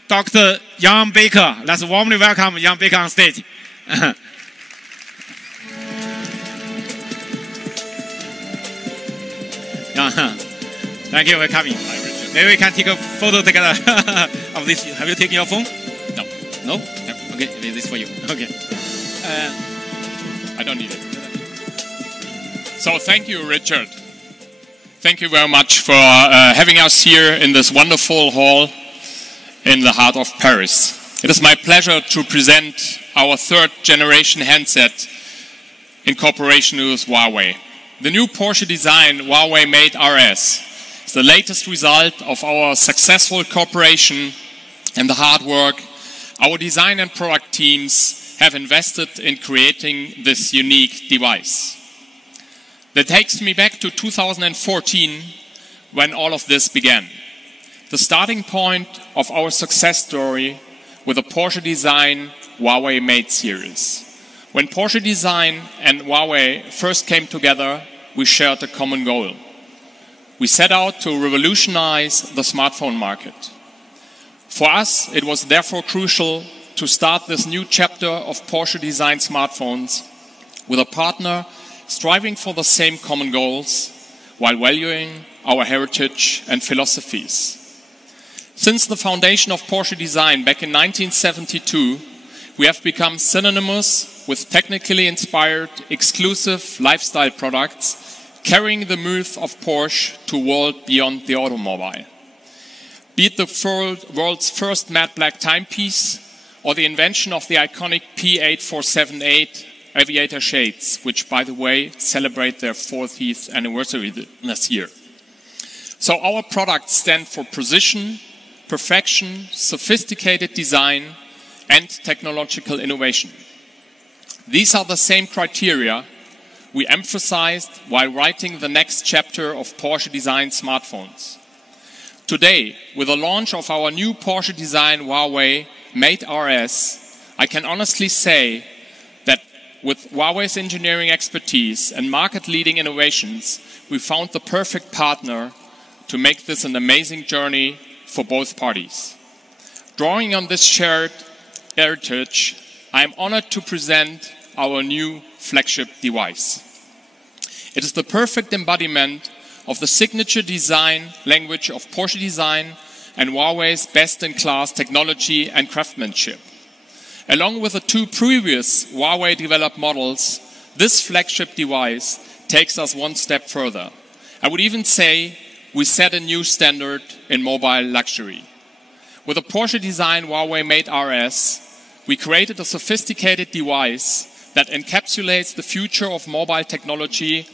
Dr. Jan Baker. Let's warmly welcome Jan Baker on stage. Thank you for coming. Maybe we can take a photo together of this. Have you taken your phone? No. No? Okay, this is for you. Okay. I don't need it. So thank you, Richard. Thank you very much for having us here in this wonderful hall in the heart of Paris. It is my pleasure to present our third generation handset in cooperation with Huawei. The new Porsche design Huawei Mate RS is the latest result of our successful cooperation and the hard work our design and product teams have invested in creating this unique device. That takes me back to 2014 when all of this began. The starting point of our success story with the Porsche Design Huawei Mate series. When Porsche Design and Huawei first came together, we shared a common goal. We set out to revolutionize the smartphone market. For us, it was therefore crucial to start this new chapter of Porsche Design smartphones with a partner striving for the same common goals while valuing our heritage and philosophies. Since the foundation of Porsche Design back in 1972, we have become synonymous with technically inspired, exclusive lifestyle products carrying the myth of Porsche to a world beyond the automobile. Be it the world's first matte black timepiece or the invention of the iconic P8478 aviator shades, which, by the way, celebrate their 40th anniversary this year. So our products stand for precision, perfection, sophisticated design, and technological innovation. These are the same criteria we emphasized while writing the next chapter of Porsche Design smartphones. Today, with the launch of our new Porsche Design Huawei Mate RS, I can honestly say that with Huawei's engineering expertise and market-leading innovations, we found the perfect partner to make this an amazing journey for both parties. Drawing on this shared heritage, I am honored to present our new flagship device. It is the perfect embodiment of the signature design language of Porsche Design and Huawei's best-in-class technology and craftsmanship. Along with the two previous Huawei-developed models, this flagship device takes us one step further. I would even say we set a new standard in mobile luxury. With the Porsche Design Huawei Mate RS, we created a sophisticated device that encapsulates the future of mobile technology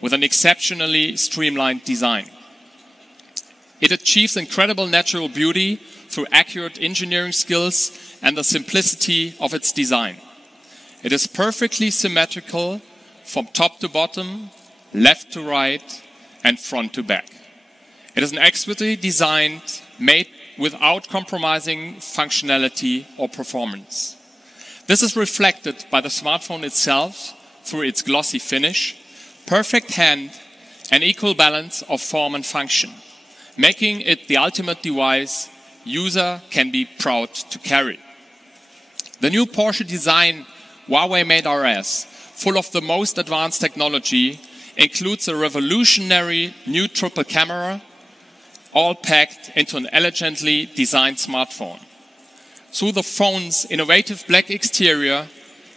with an exceptionally streamlined design. It achieves incredible natural beauty through accurate engineering skills and the simplicity of its design. It is perfectly symmetrical from top to bottom, left to right, and front to back. It is an expertly designed, made without compromising functionality or performance. This is reflected by the smartphone itself through its glossy finish, perfect hand, and equal balance of form and function, making it the ultimate device user can be proud to carry. The new Porsche design Huawei Mate RS, full of the most advanced technology, includes a revolutionary new triple camera, all packed into an elegantly designed smartphone. Through the phone's innovative black exterior,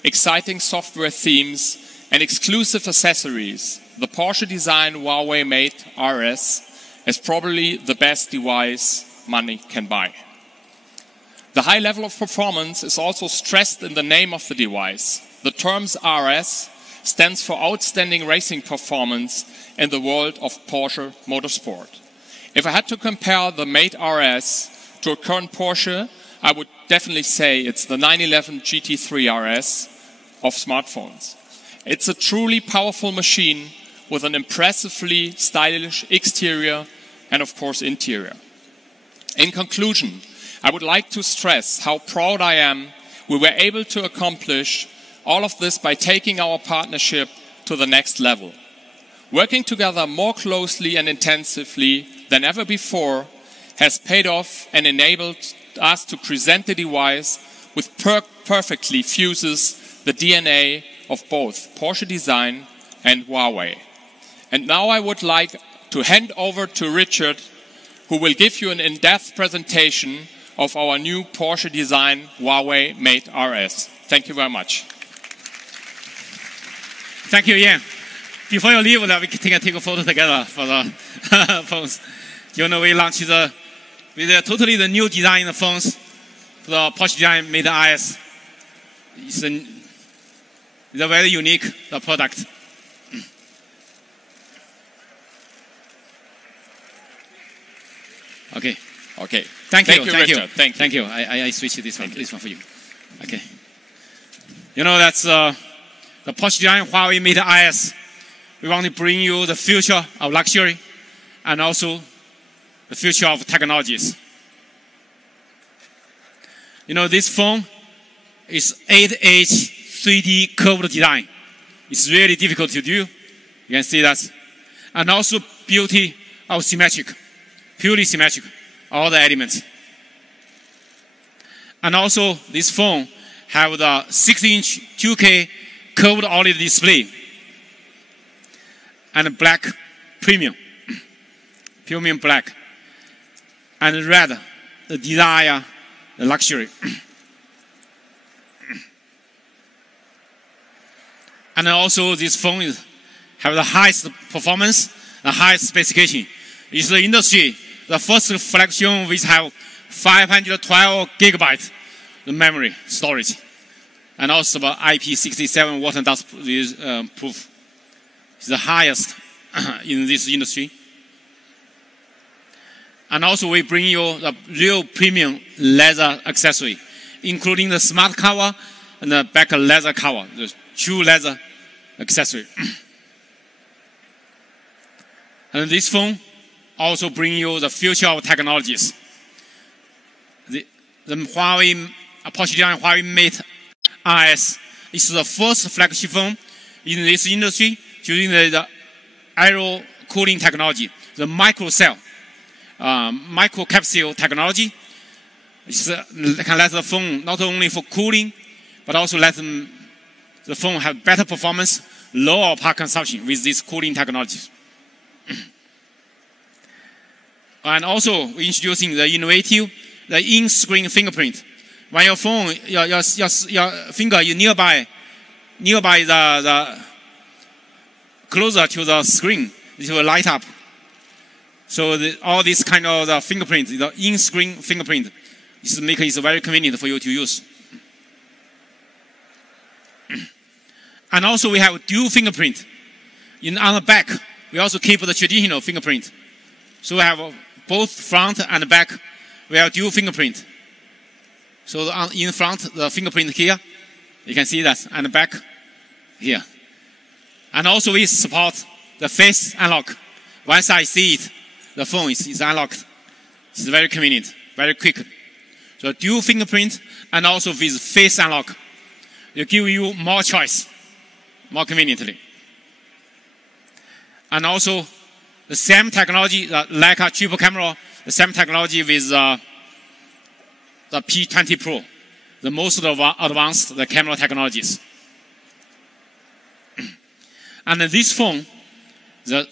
exciting software themes, and exclusive accessories, the Porsche design Huawei Mate RS is probably the best device money can buy. The high level of performance is also stressed in the name of the device. The terms RS stands for outstanding racing performance in the world of Porsche motorsport. If I had to compare the Mate RS to a current Porsche, I would definitely say it's the 911 GT3 RS of smartphones. It's a truly powerful machine with an impressively stylish exterior and of course interior. In conclusion, I would like to stress how proud I am we were able to accomplish all of this by taking our partnership to the next level. Working together more closely and intensively than ever before has paid off and enabled us to present the device which perfectly fuses the DNA of both Porsche design and Huawei. And now I would like to hand over to Richard, who will give you an in-depth presentation of our new Porsche design Huawei Mate RS. Thank you very much. Thank you, Ian. Before you leave, we can take a photo together for the phones. You know, we launched with totally the new design of phones, the Porsche design Mate RS. It's a very unique product. Okay. Okay. Thank you, Richard. Thank you. I switch this one for you. Okay. You know, that's the Porsche design Huawei Mate RS. We want to bring you the future of luxury and also the future of technologies. You know, this phone is 8H 3D curved design. It's really difficult to do. You can see that. And also beauty of symmetric, purely symmetric, all the elements. And also this phone have the 6-inch 2K curved OLED display and black premium black, and red, the desire, the luxury. And also this phone have the highest performance, the highest specification. It's the industry, the first flagship which have 512 gigabytes the memory storage, and also the IP67 water dust proof. It's the highest in this industry. And also we bring you the real premium leather accessory, including the smart cover and the back leather cover, the true leather accessory. And this phone also bring you the future of technologies. The Huawei Porsche design Huawei Mate RS is the first flagship phone in this industry using the aero cooling technology, the micro cell, micro capsule technology. It can let the phone not only for cooling, but also let the phone have better performance, lower power consumption with this cooling technology. And also we're introducing the innovative, the in-screen fingerprint. When your phone, your finger is nearby the closer to the screen, it will light up. So all this kind of the fingerprint, the in-screen fingerprint, is very convenient for you to use. And also we have dual fingerprint. On the back, we also keep the traditional fingerprint. So we have both front and back, we have dual fingerprint. So in front, the fingerprint here, you can see that, and the back here. And also we support the face unlock. Once I see it, the phone is unlocked. It's very convenient, very quick. So dual fingerprint and also with face unlock. will give you more choice, more conveniently. And also, the same technology, like a triple camera, the same technology with the P20 Pro, the most advanced the camera technologies. And this phone, the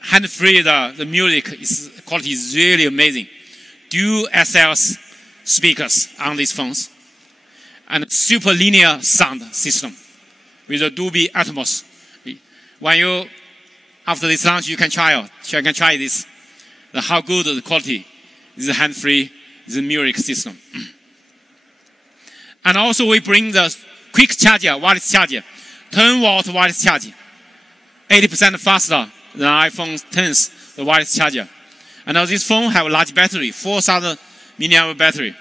hand-free, the music quality is really amazing. Dual SLS speakers on these phones, and super linear sound system with a Dolby Atmos. When you, after this launch, you can try this, how good the quality is hand-free, the music system. And also we bring the quick charger, wireless charger, 10-watt wireless charger, 80% faster than iPhone 10's the wireless charger. And now this phone have a large battery, 4,000 mAh battery.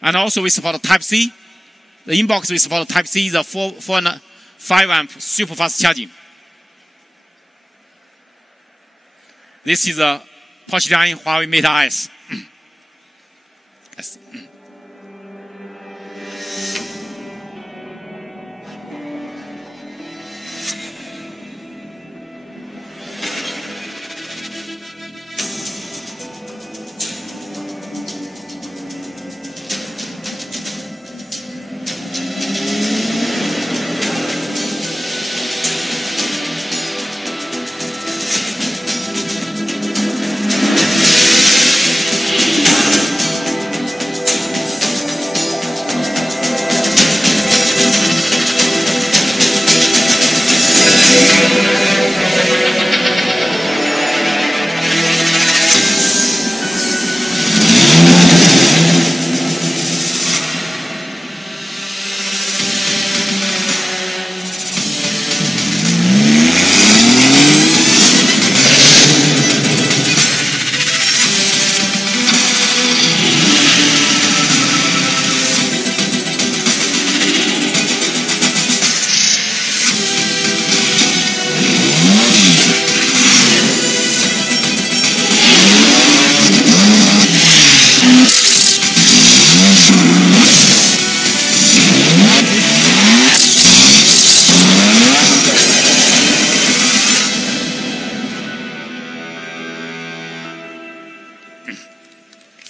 And also we support Type-C. The inbox we support Type-C, the 5 amp super fast charging. This is a Porsche Huawei Mate S. Yes.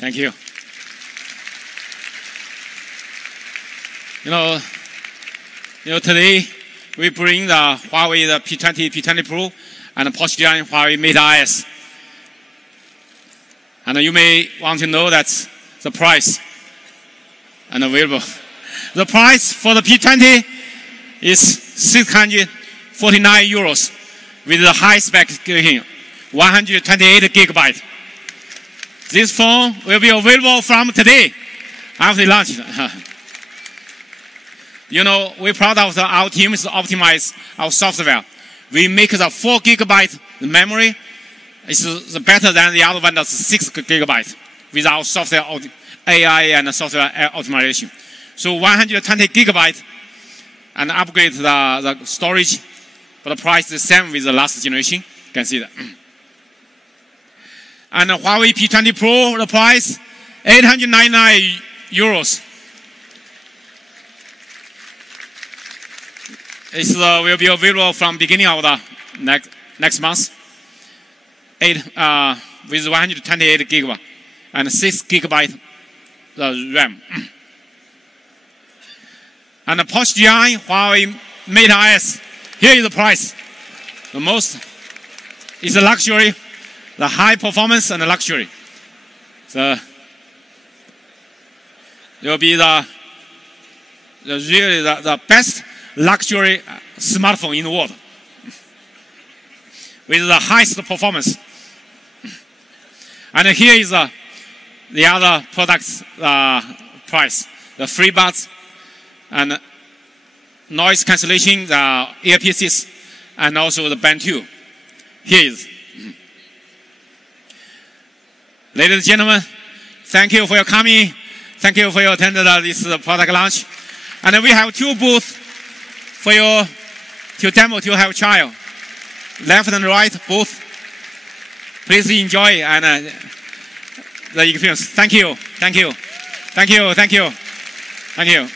Thank you. Today we bring the Huawei the P20, P20 Pro, and Porsche Huawei Mate S. And you may want to know that the price and available. The price for the P20 is 649 euros with the high spec 128 gigabyte. This phone will be available from today after launch. We're proud of our team to optimize our software. We make the 4 gigabyte memory. It's better than the other vendors 6 gigabyte with our software AI and software optimization. So 120 gigabyte and upgrade the storage, but the price is the same with the last generation. You can see that. And the Huawei P20 Pro, the price, 899 euros. It will be available from beginning of the next month. With 128 gigabyte and 6 gigabyte RAM. And the Porsche Huawei Mate S. Here is the price. The most is a luxury. The high performance and the luxury. So it will be really the best luxury smartphone in the world with the highest performance. And here is the other products price: the FreeBuds and noise cancellation, the earpieces, and also the Band 2. Here is. Ladies and gentlemen, thank you for your coming. Thank you for your attending this product launch. And we have 2 booths for you to demo, to have trial. Left and right booth. Please enjoy and the experience. Thank you. Thank you. Thank you. Thank you. Thank you.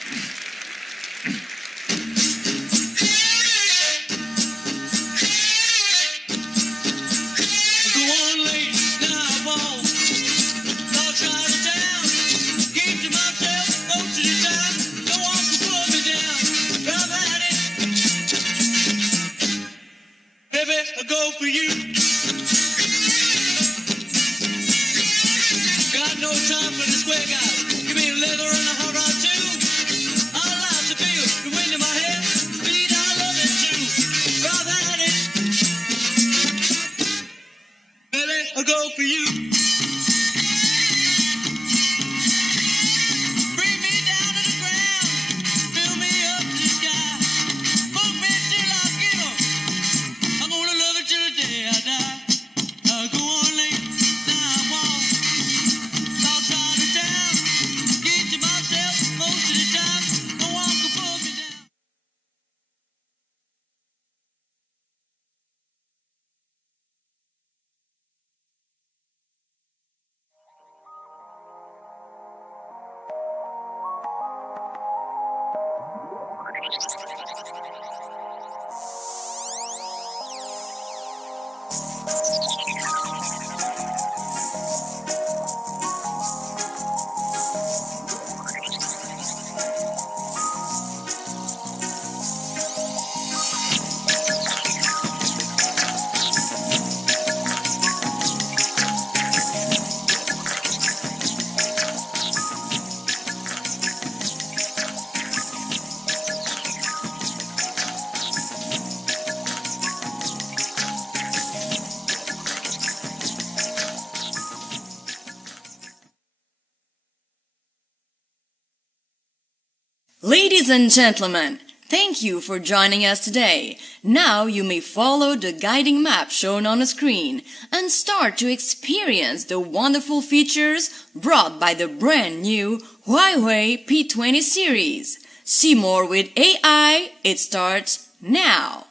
I'll go for you. Bring me down to the ground, fill me up to the sky, fuck me till I give up. I'm gonna love it till the day I die. Go on late, now I walk outside of town, get to myself most of the time. No one can pull me down. Ladies and gentlemen, thank you for joining us today. Now you may follow the guiding map shown on the screen and start to experience the wonderful features brought by the brand new Huawei P20 series. See more with AI. It starts now.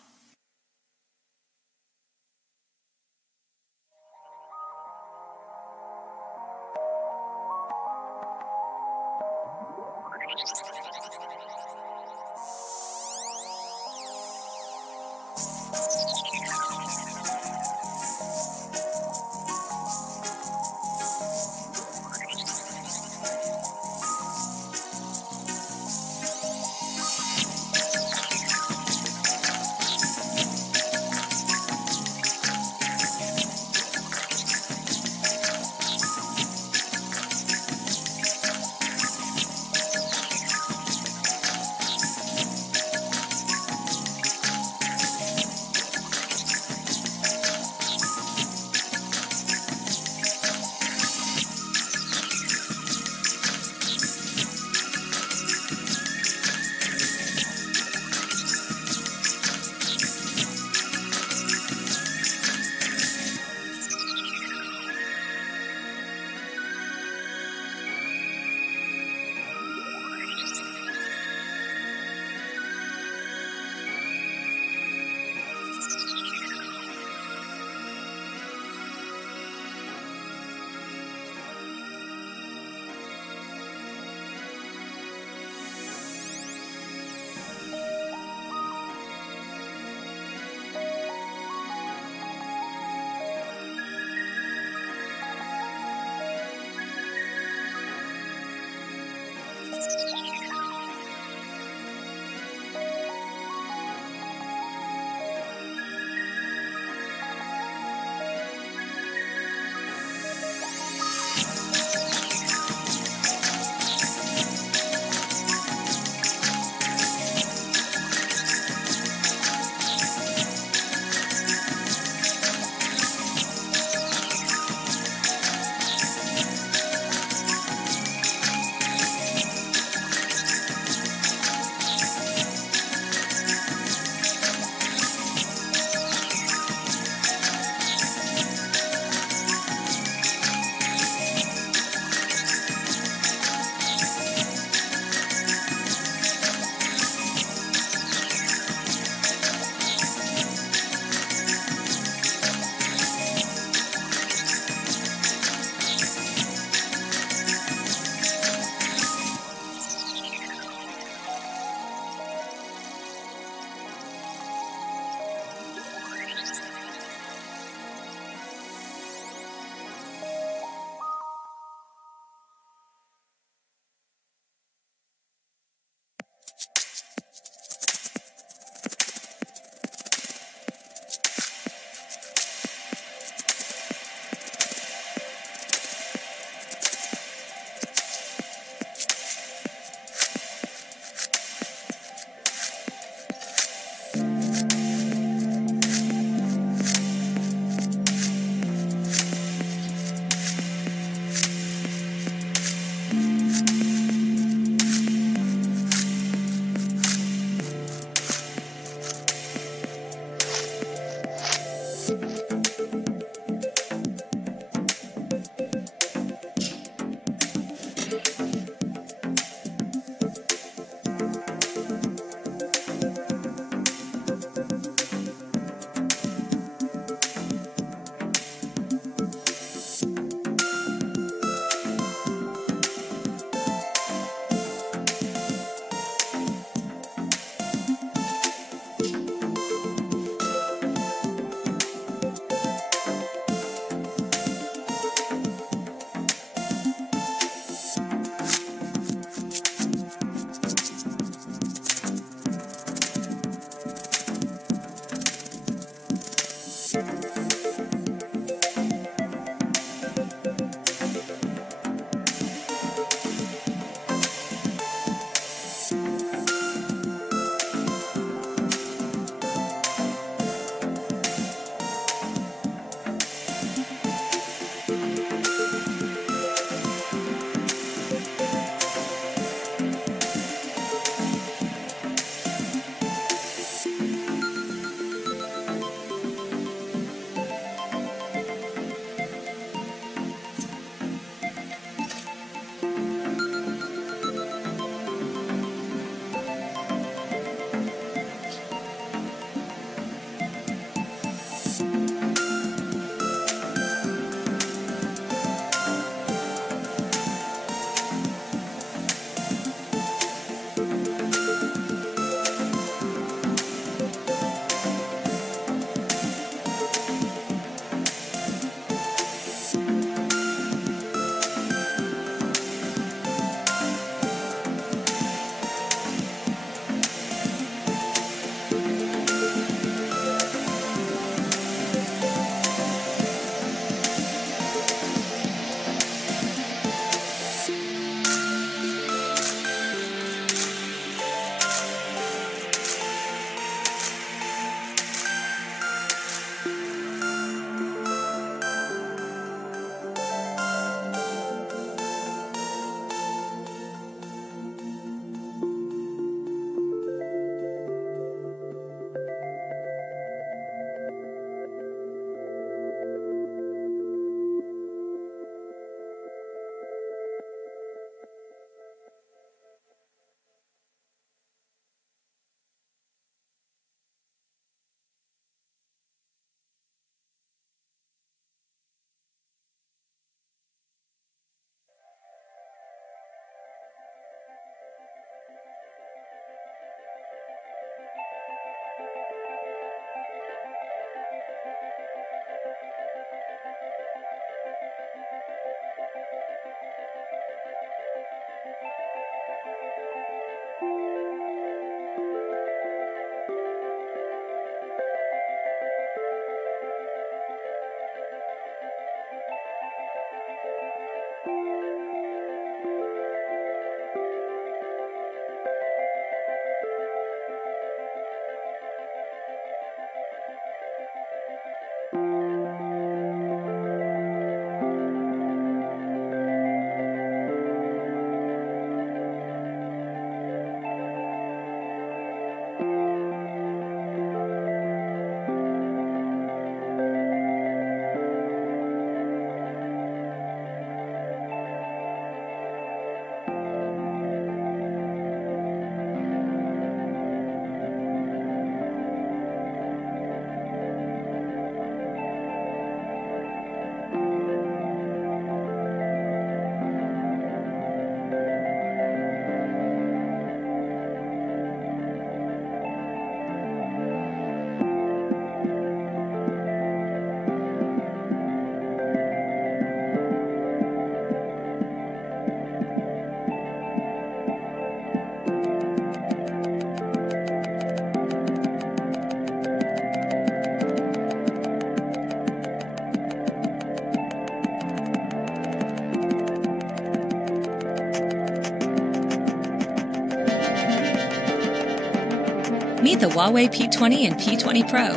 Meet the Huawei P20 and P20 Pro,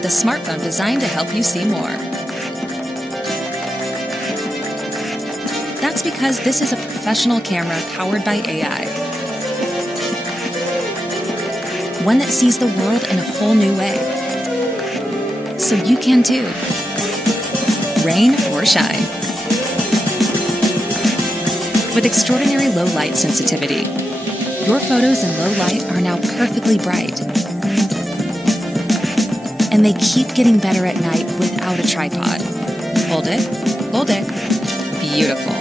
the smartphone designed to help you see more. That's because this is a professional camera powered by AI. One that sees the world in a whole new way. So you can too. Rain or shine. With extraordinary low light sensitivity, your photos in low light are now perfectly bright. And they keep getting better at night without a tripod. Hold it, hold it. Beautiful.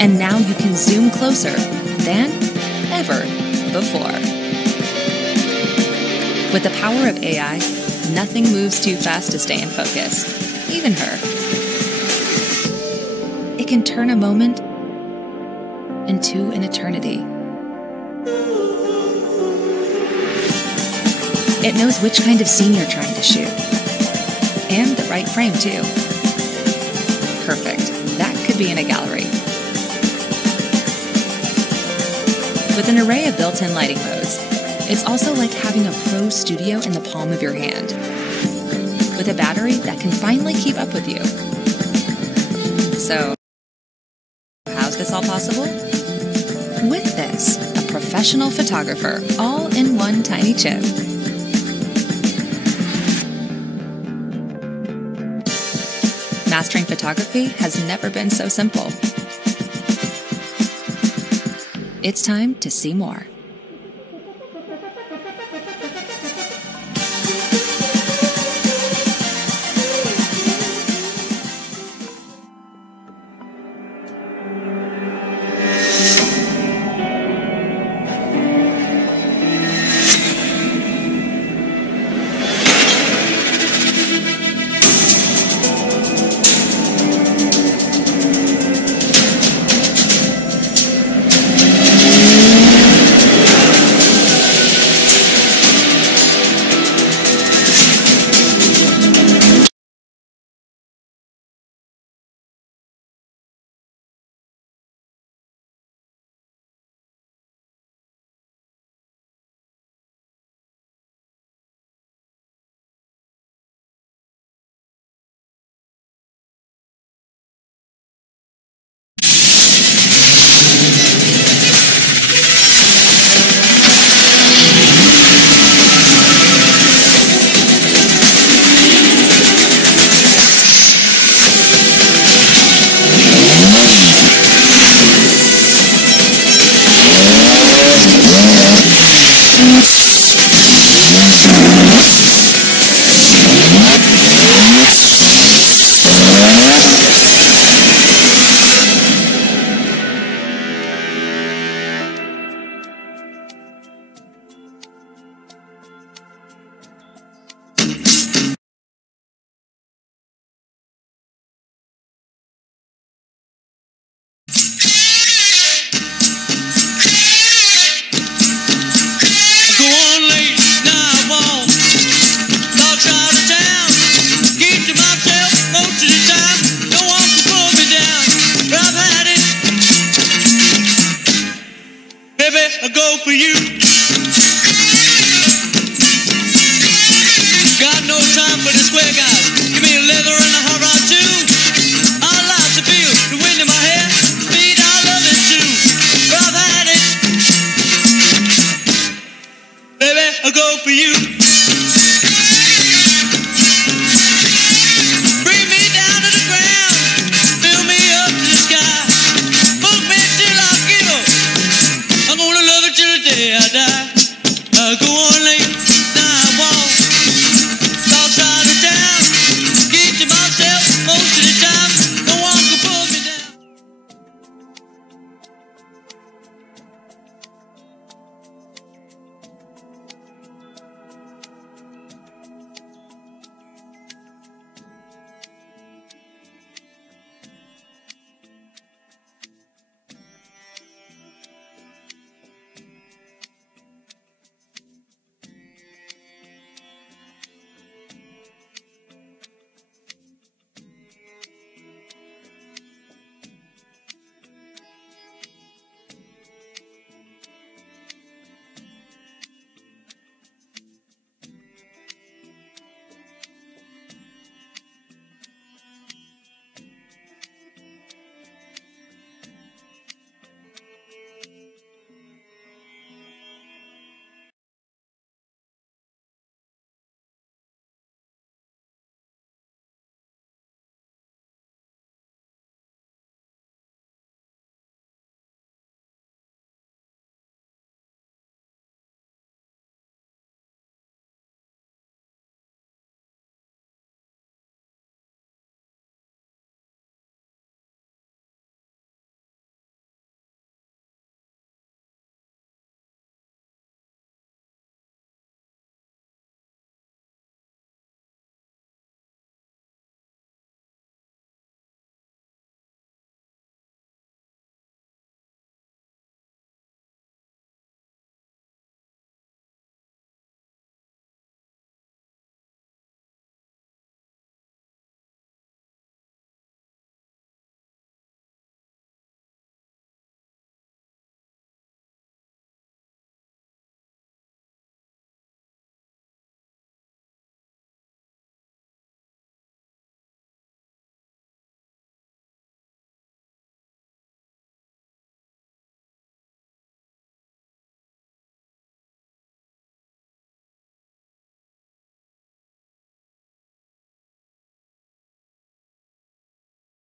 And now you can zoom closer than ever before. With the power of AI, nothing moves too fast to stay in focus, even her. It can turn a moment into an eternity. It knows which kind of scene you're trying to shoot. And the right frame, too. Perfect. That could be in a gallery. With an array of built-in lighting modes, it's also like having a pro studio in the palm of your hand. With a battery that can finally keep up with you. So, how's this all possible? With this, a professional photographer, all in one tiny chip. Mastering photography has never been so simple. It's time to see more. Go on.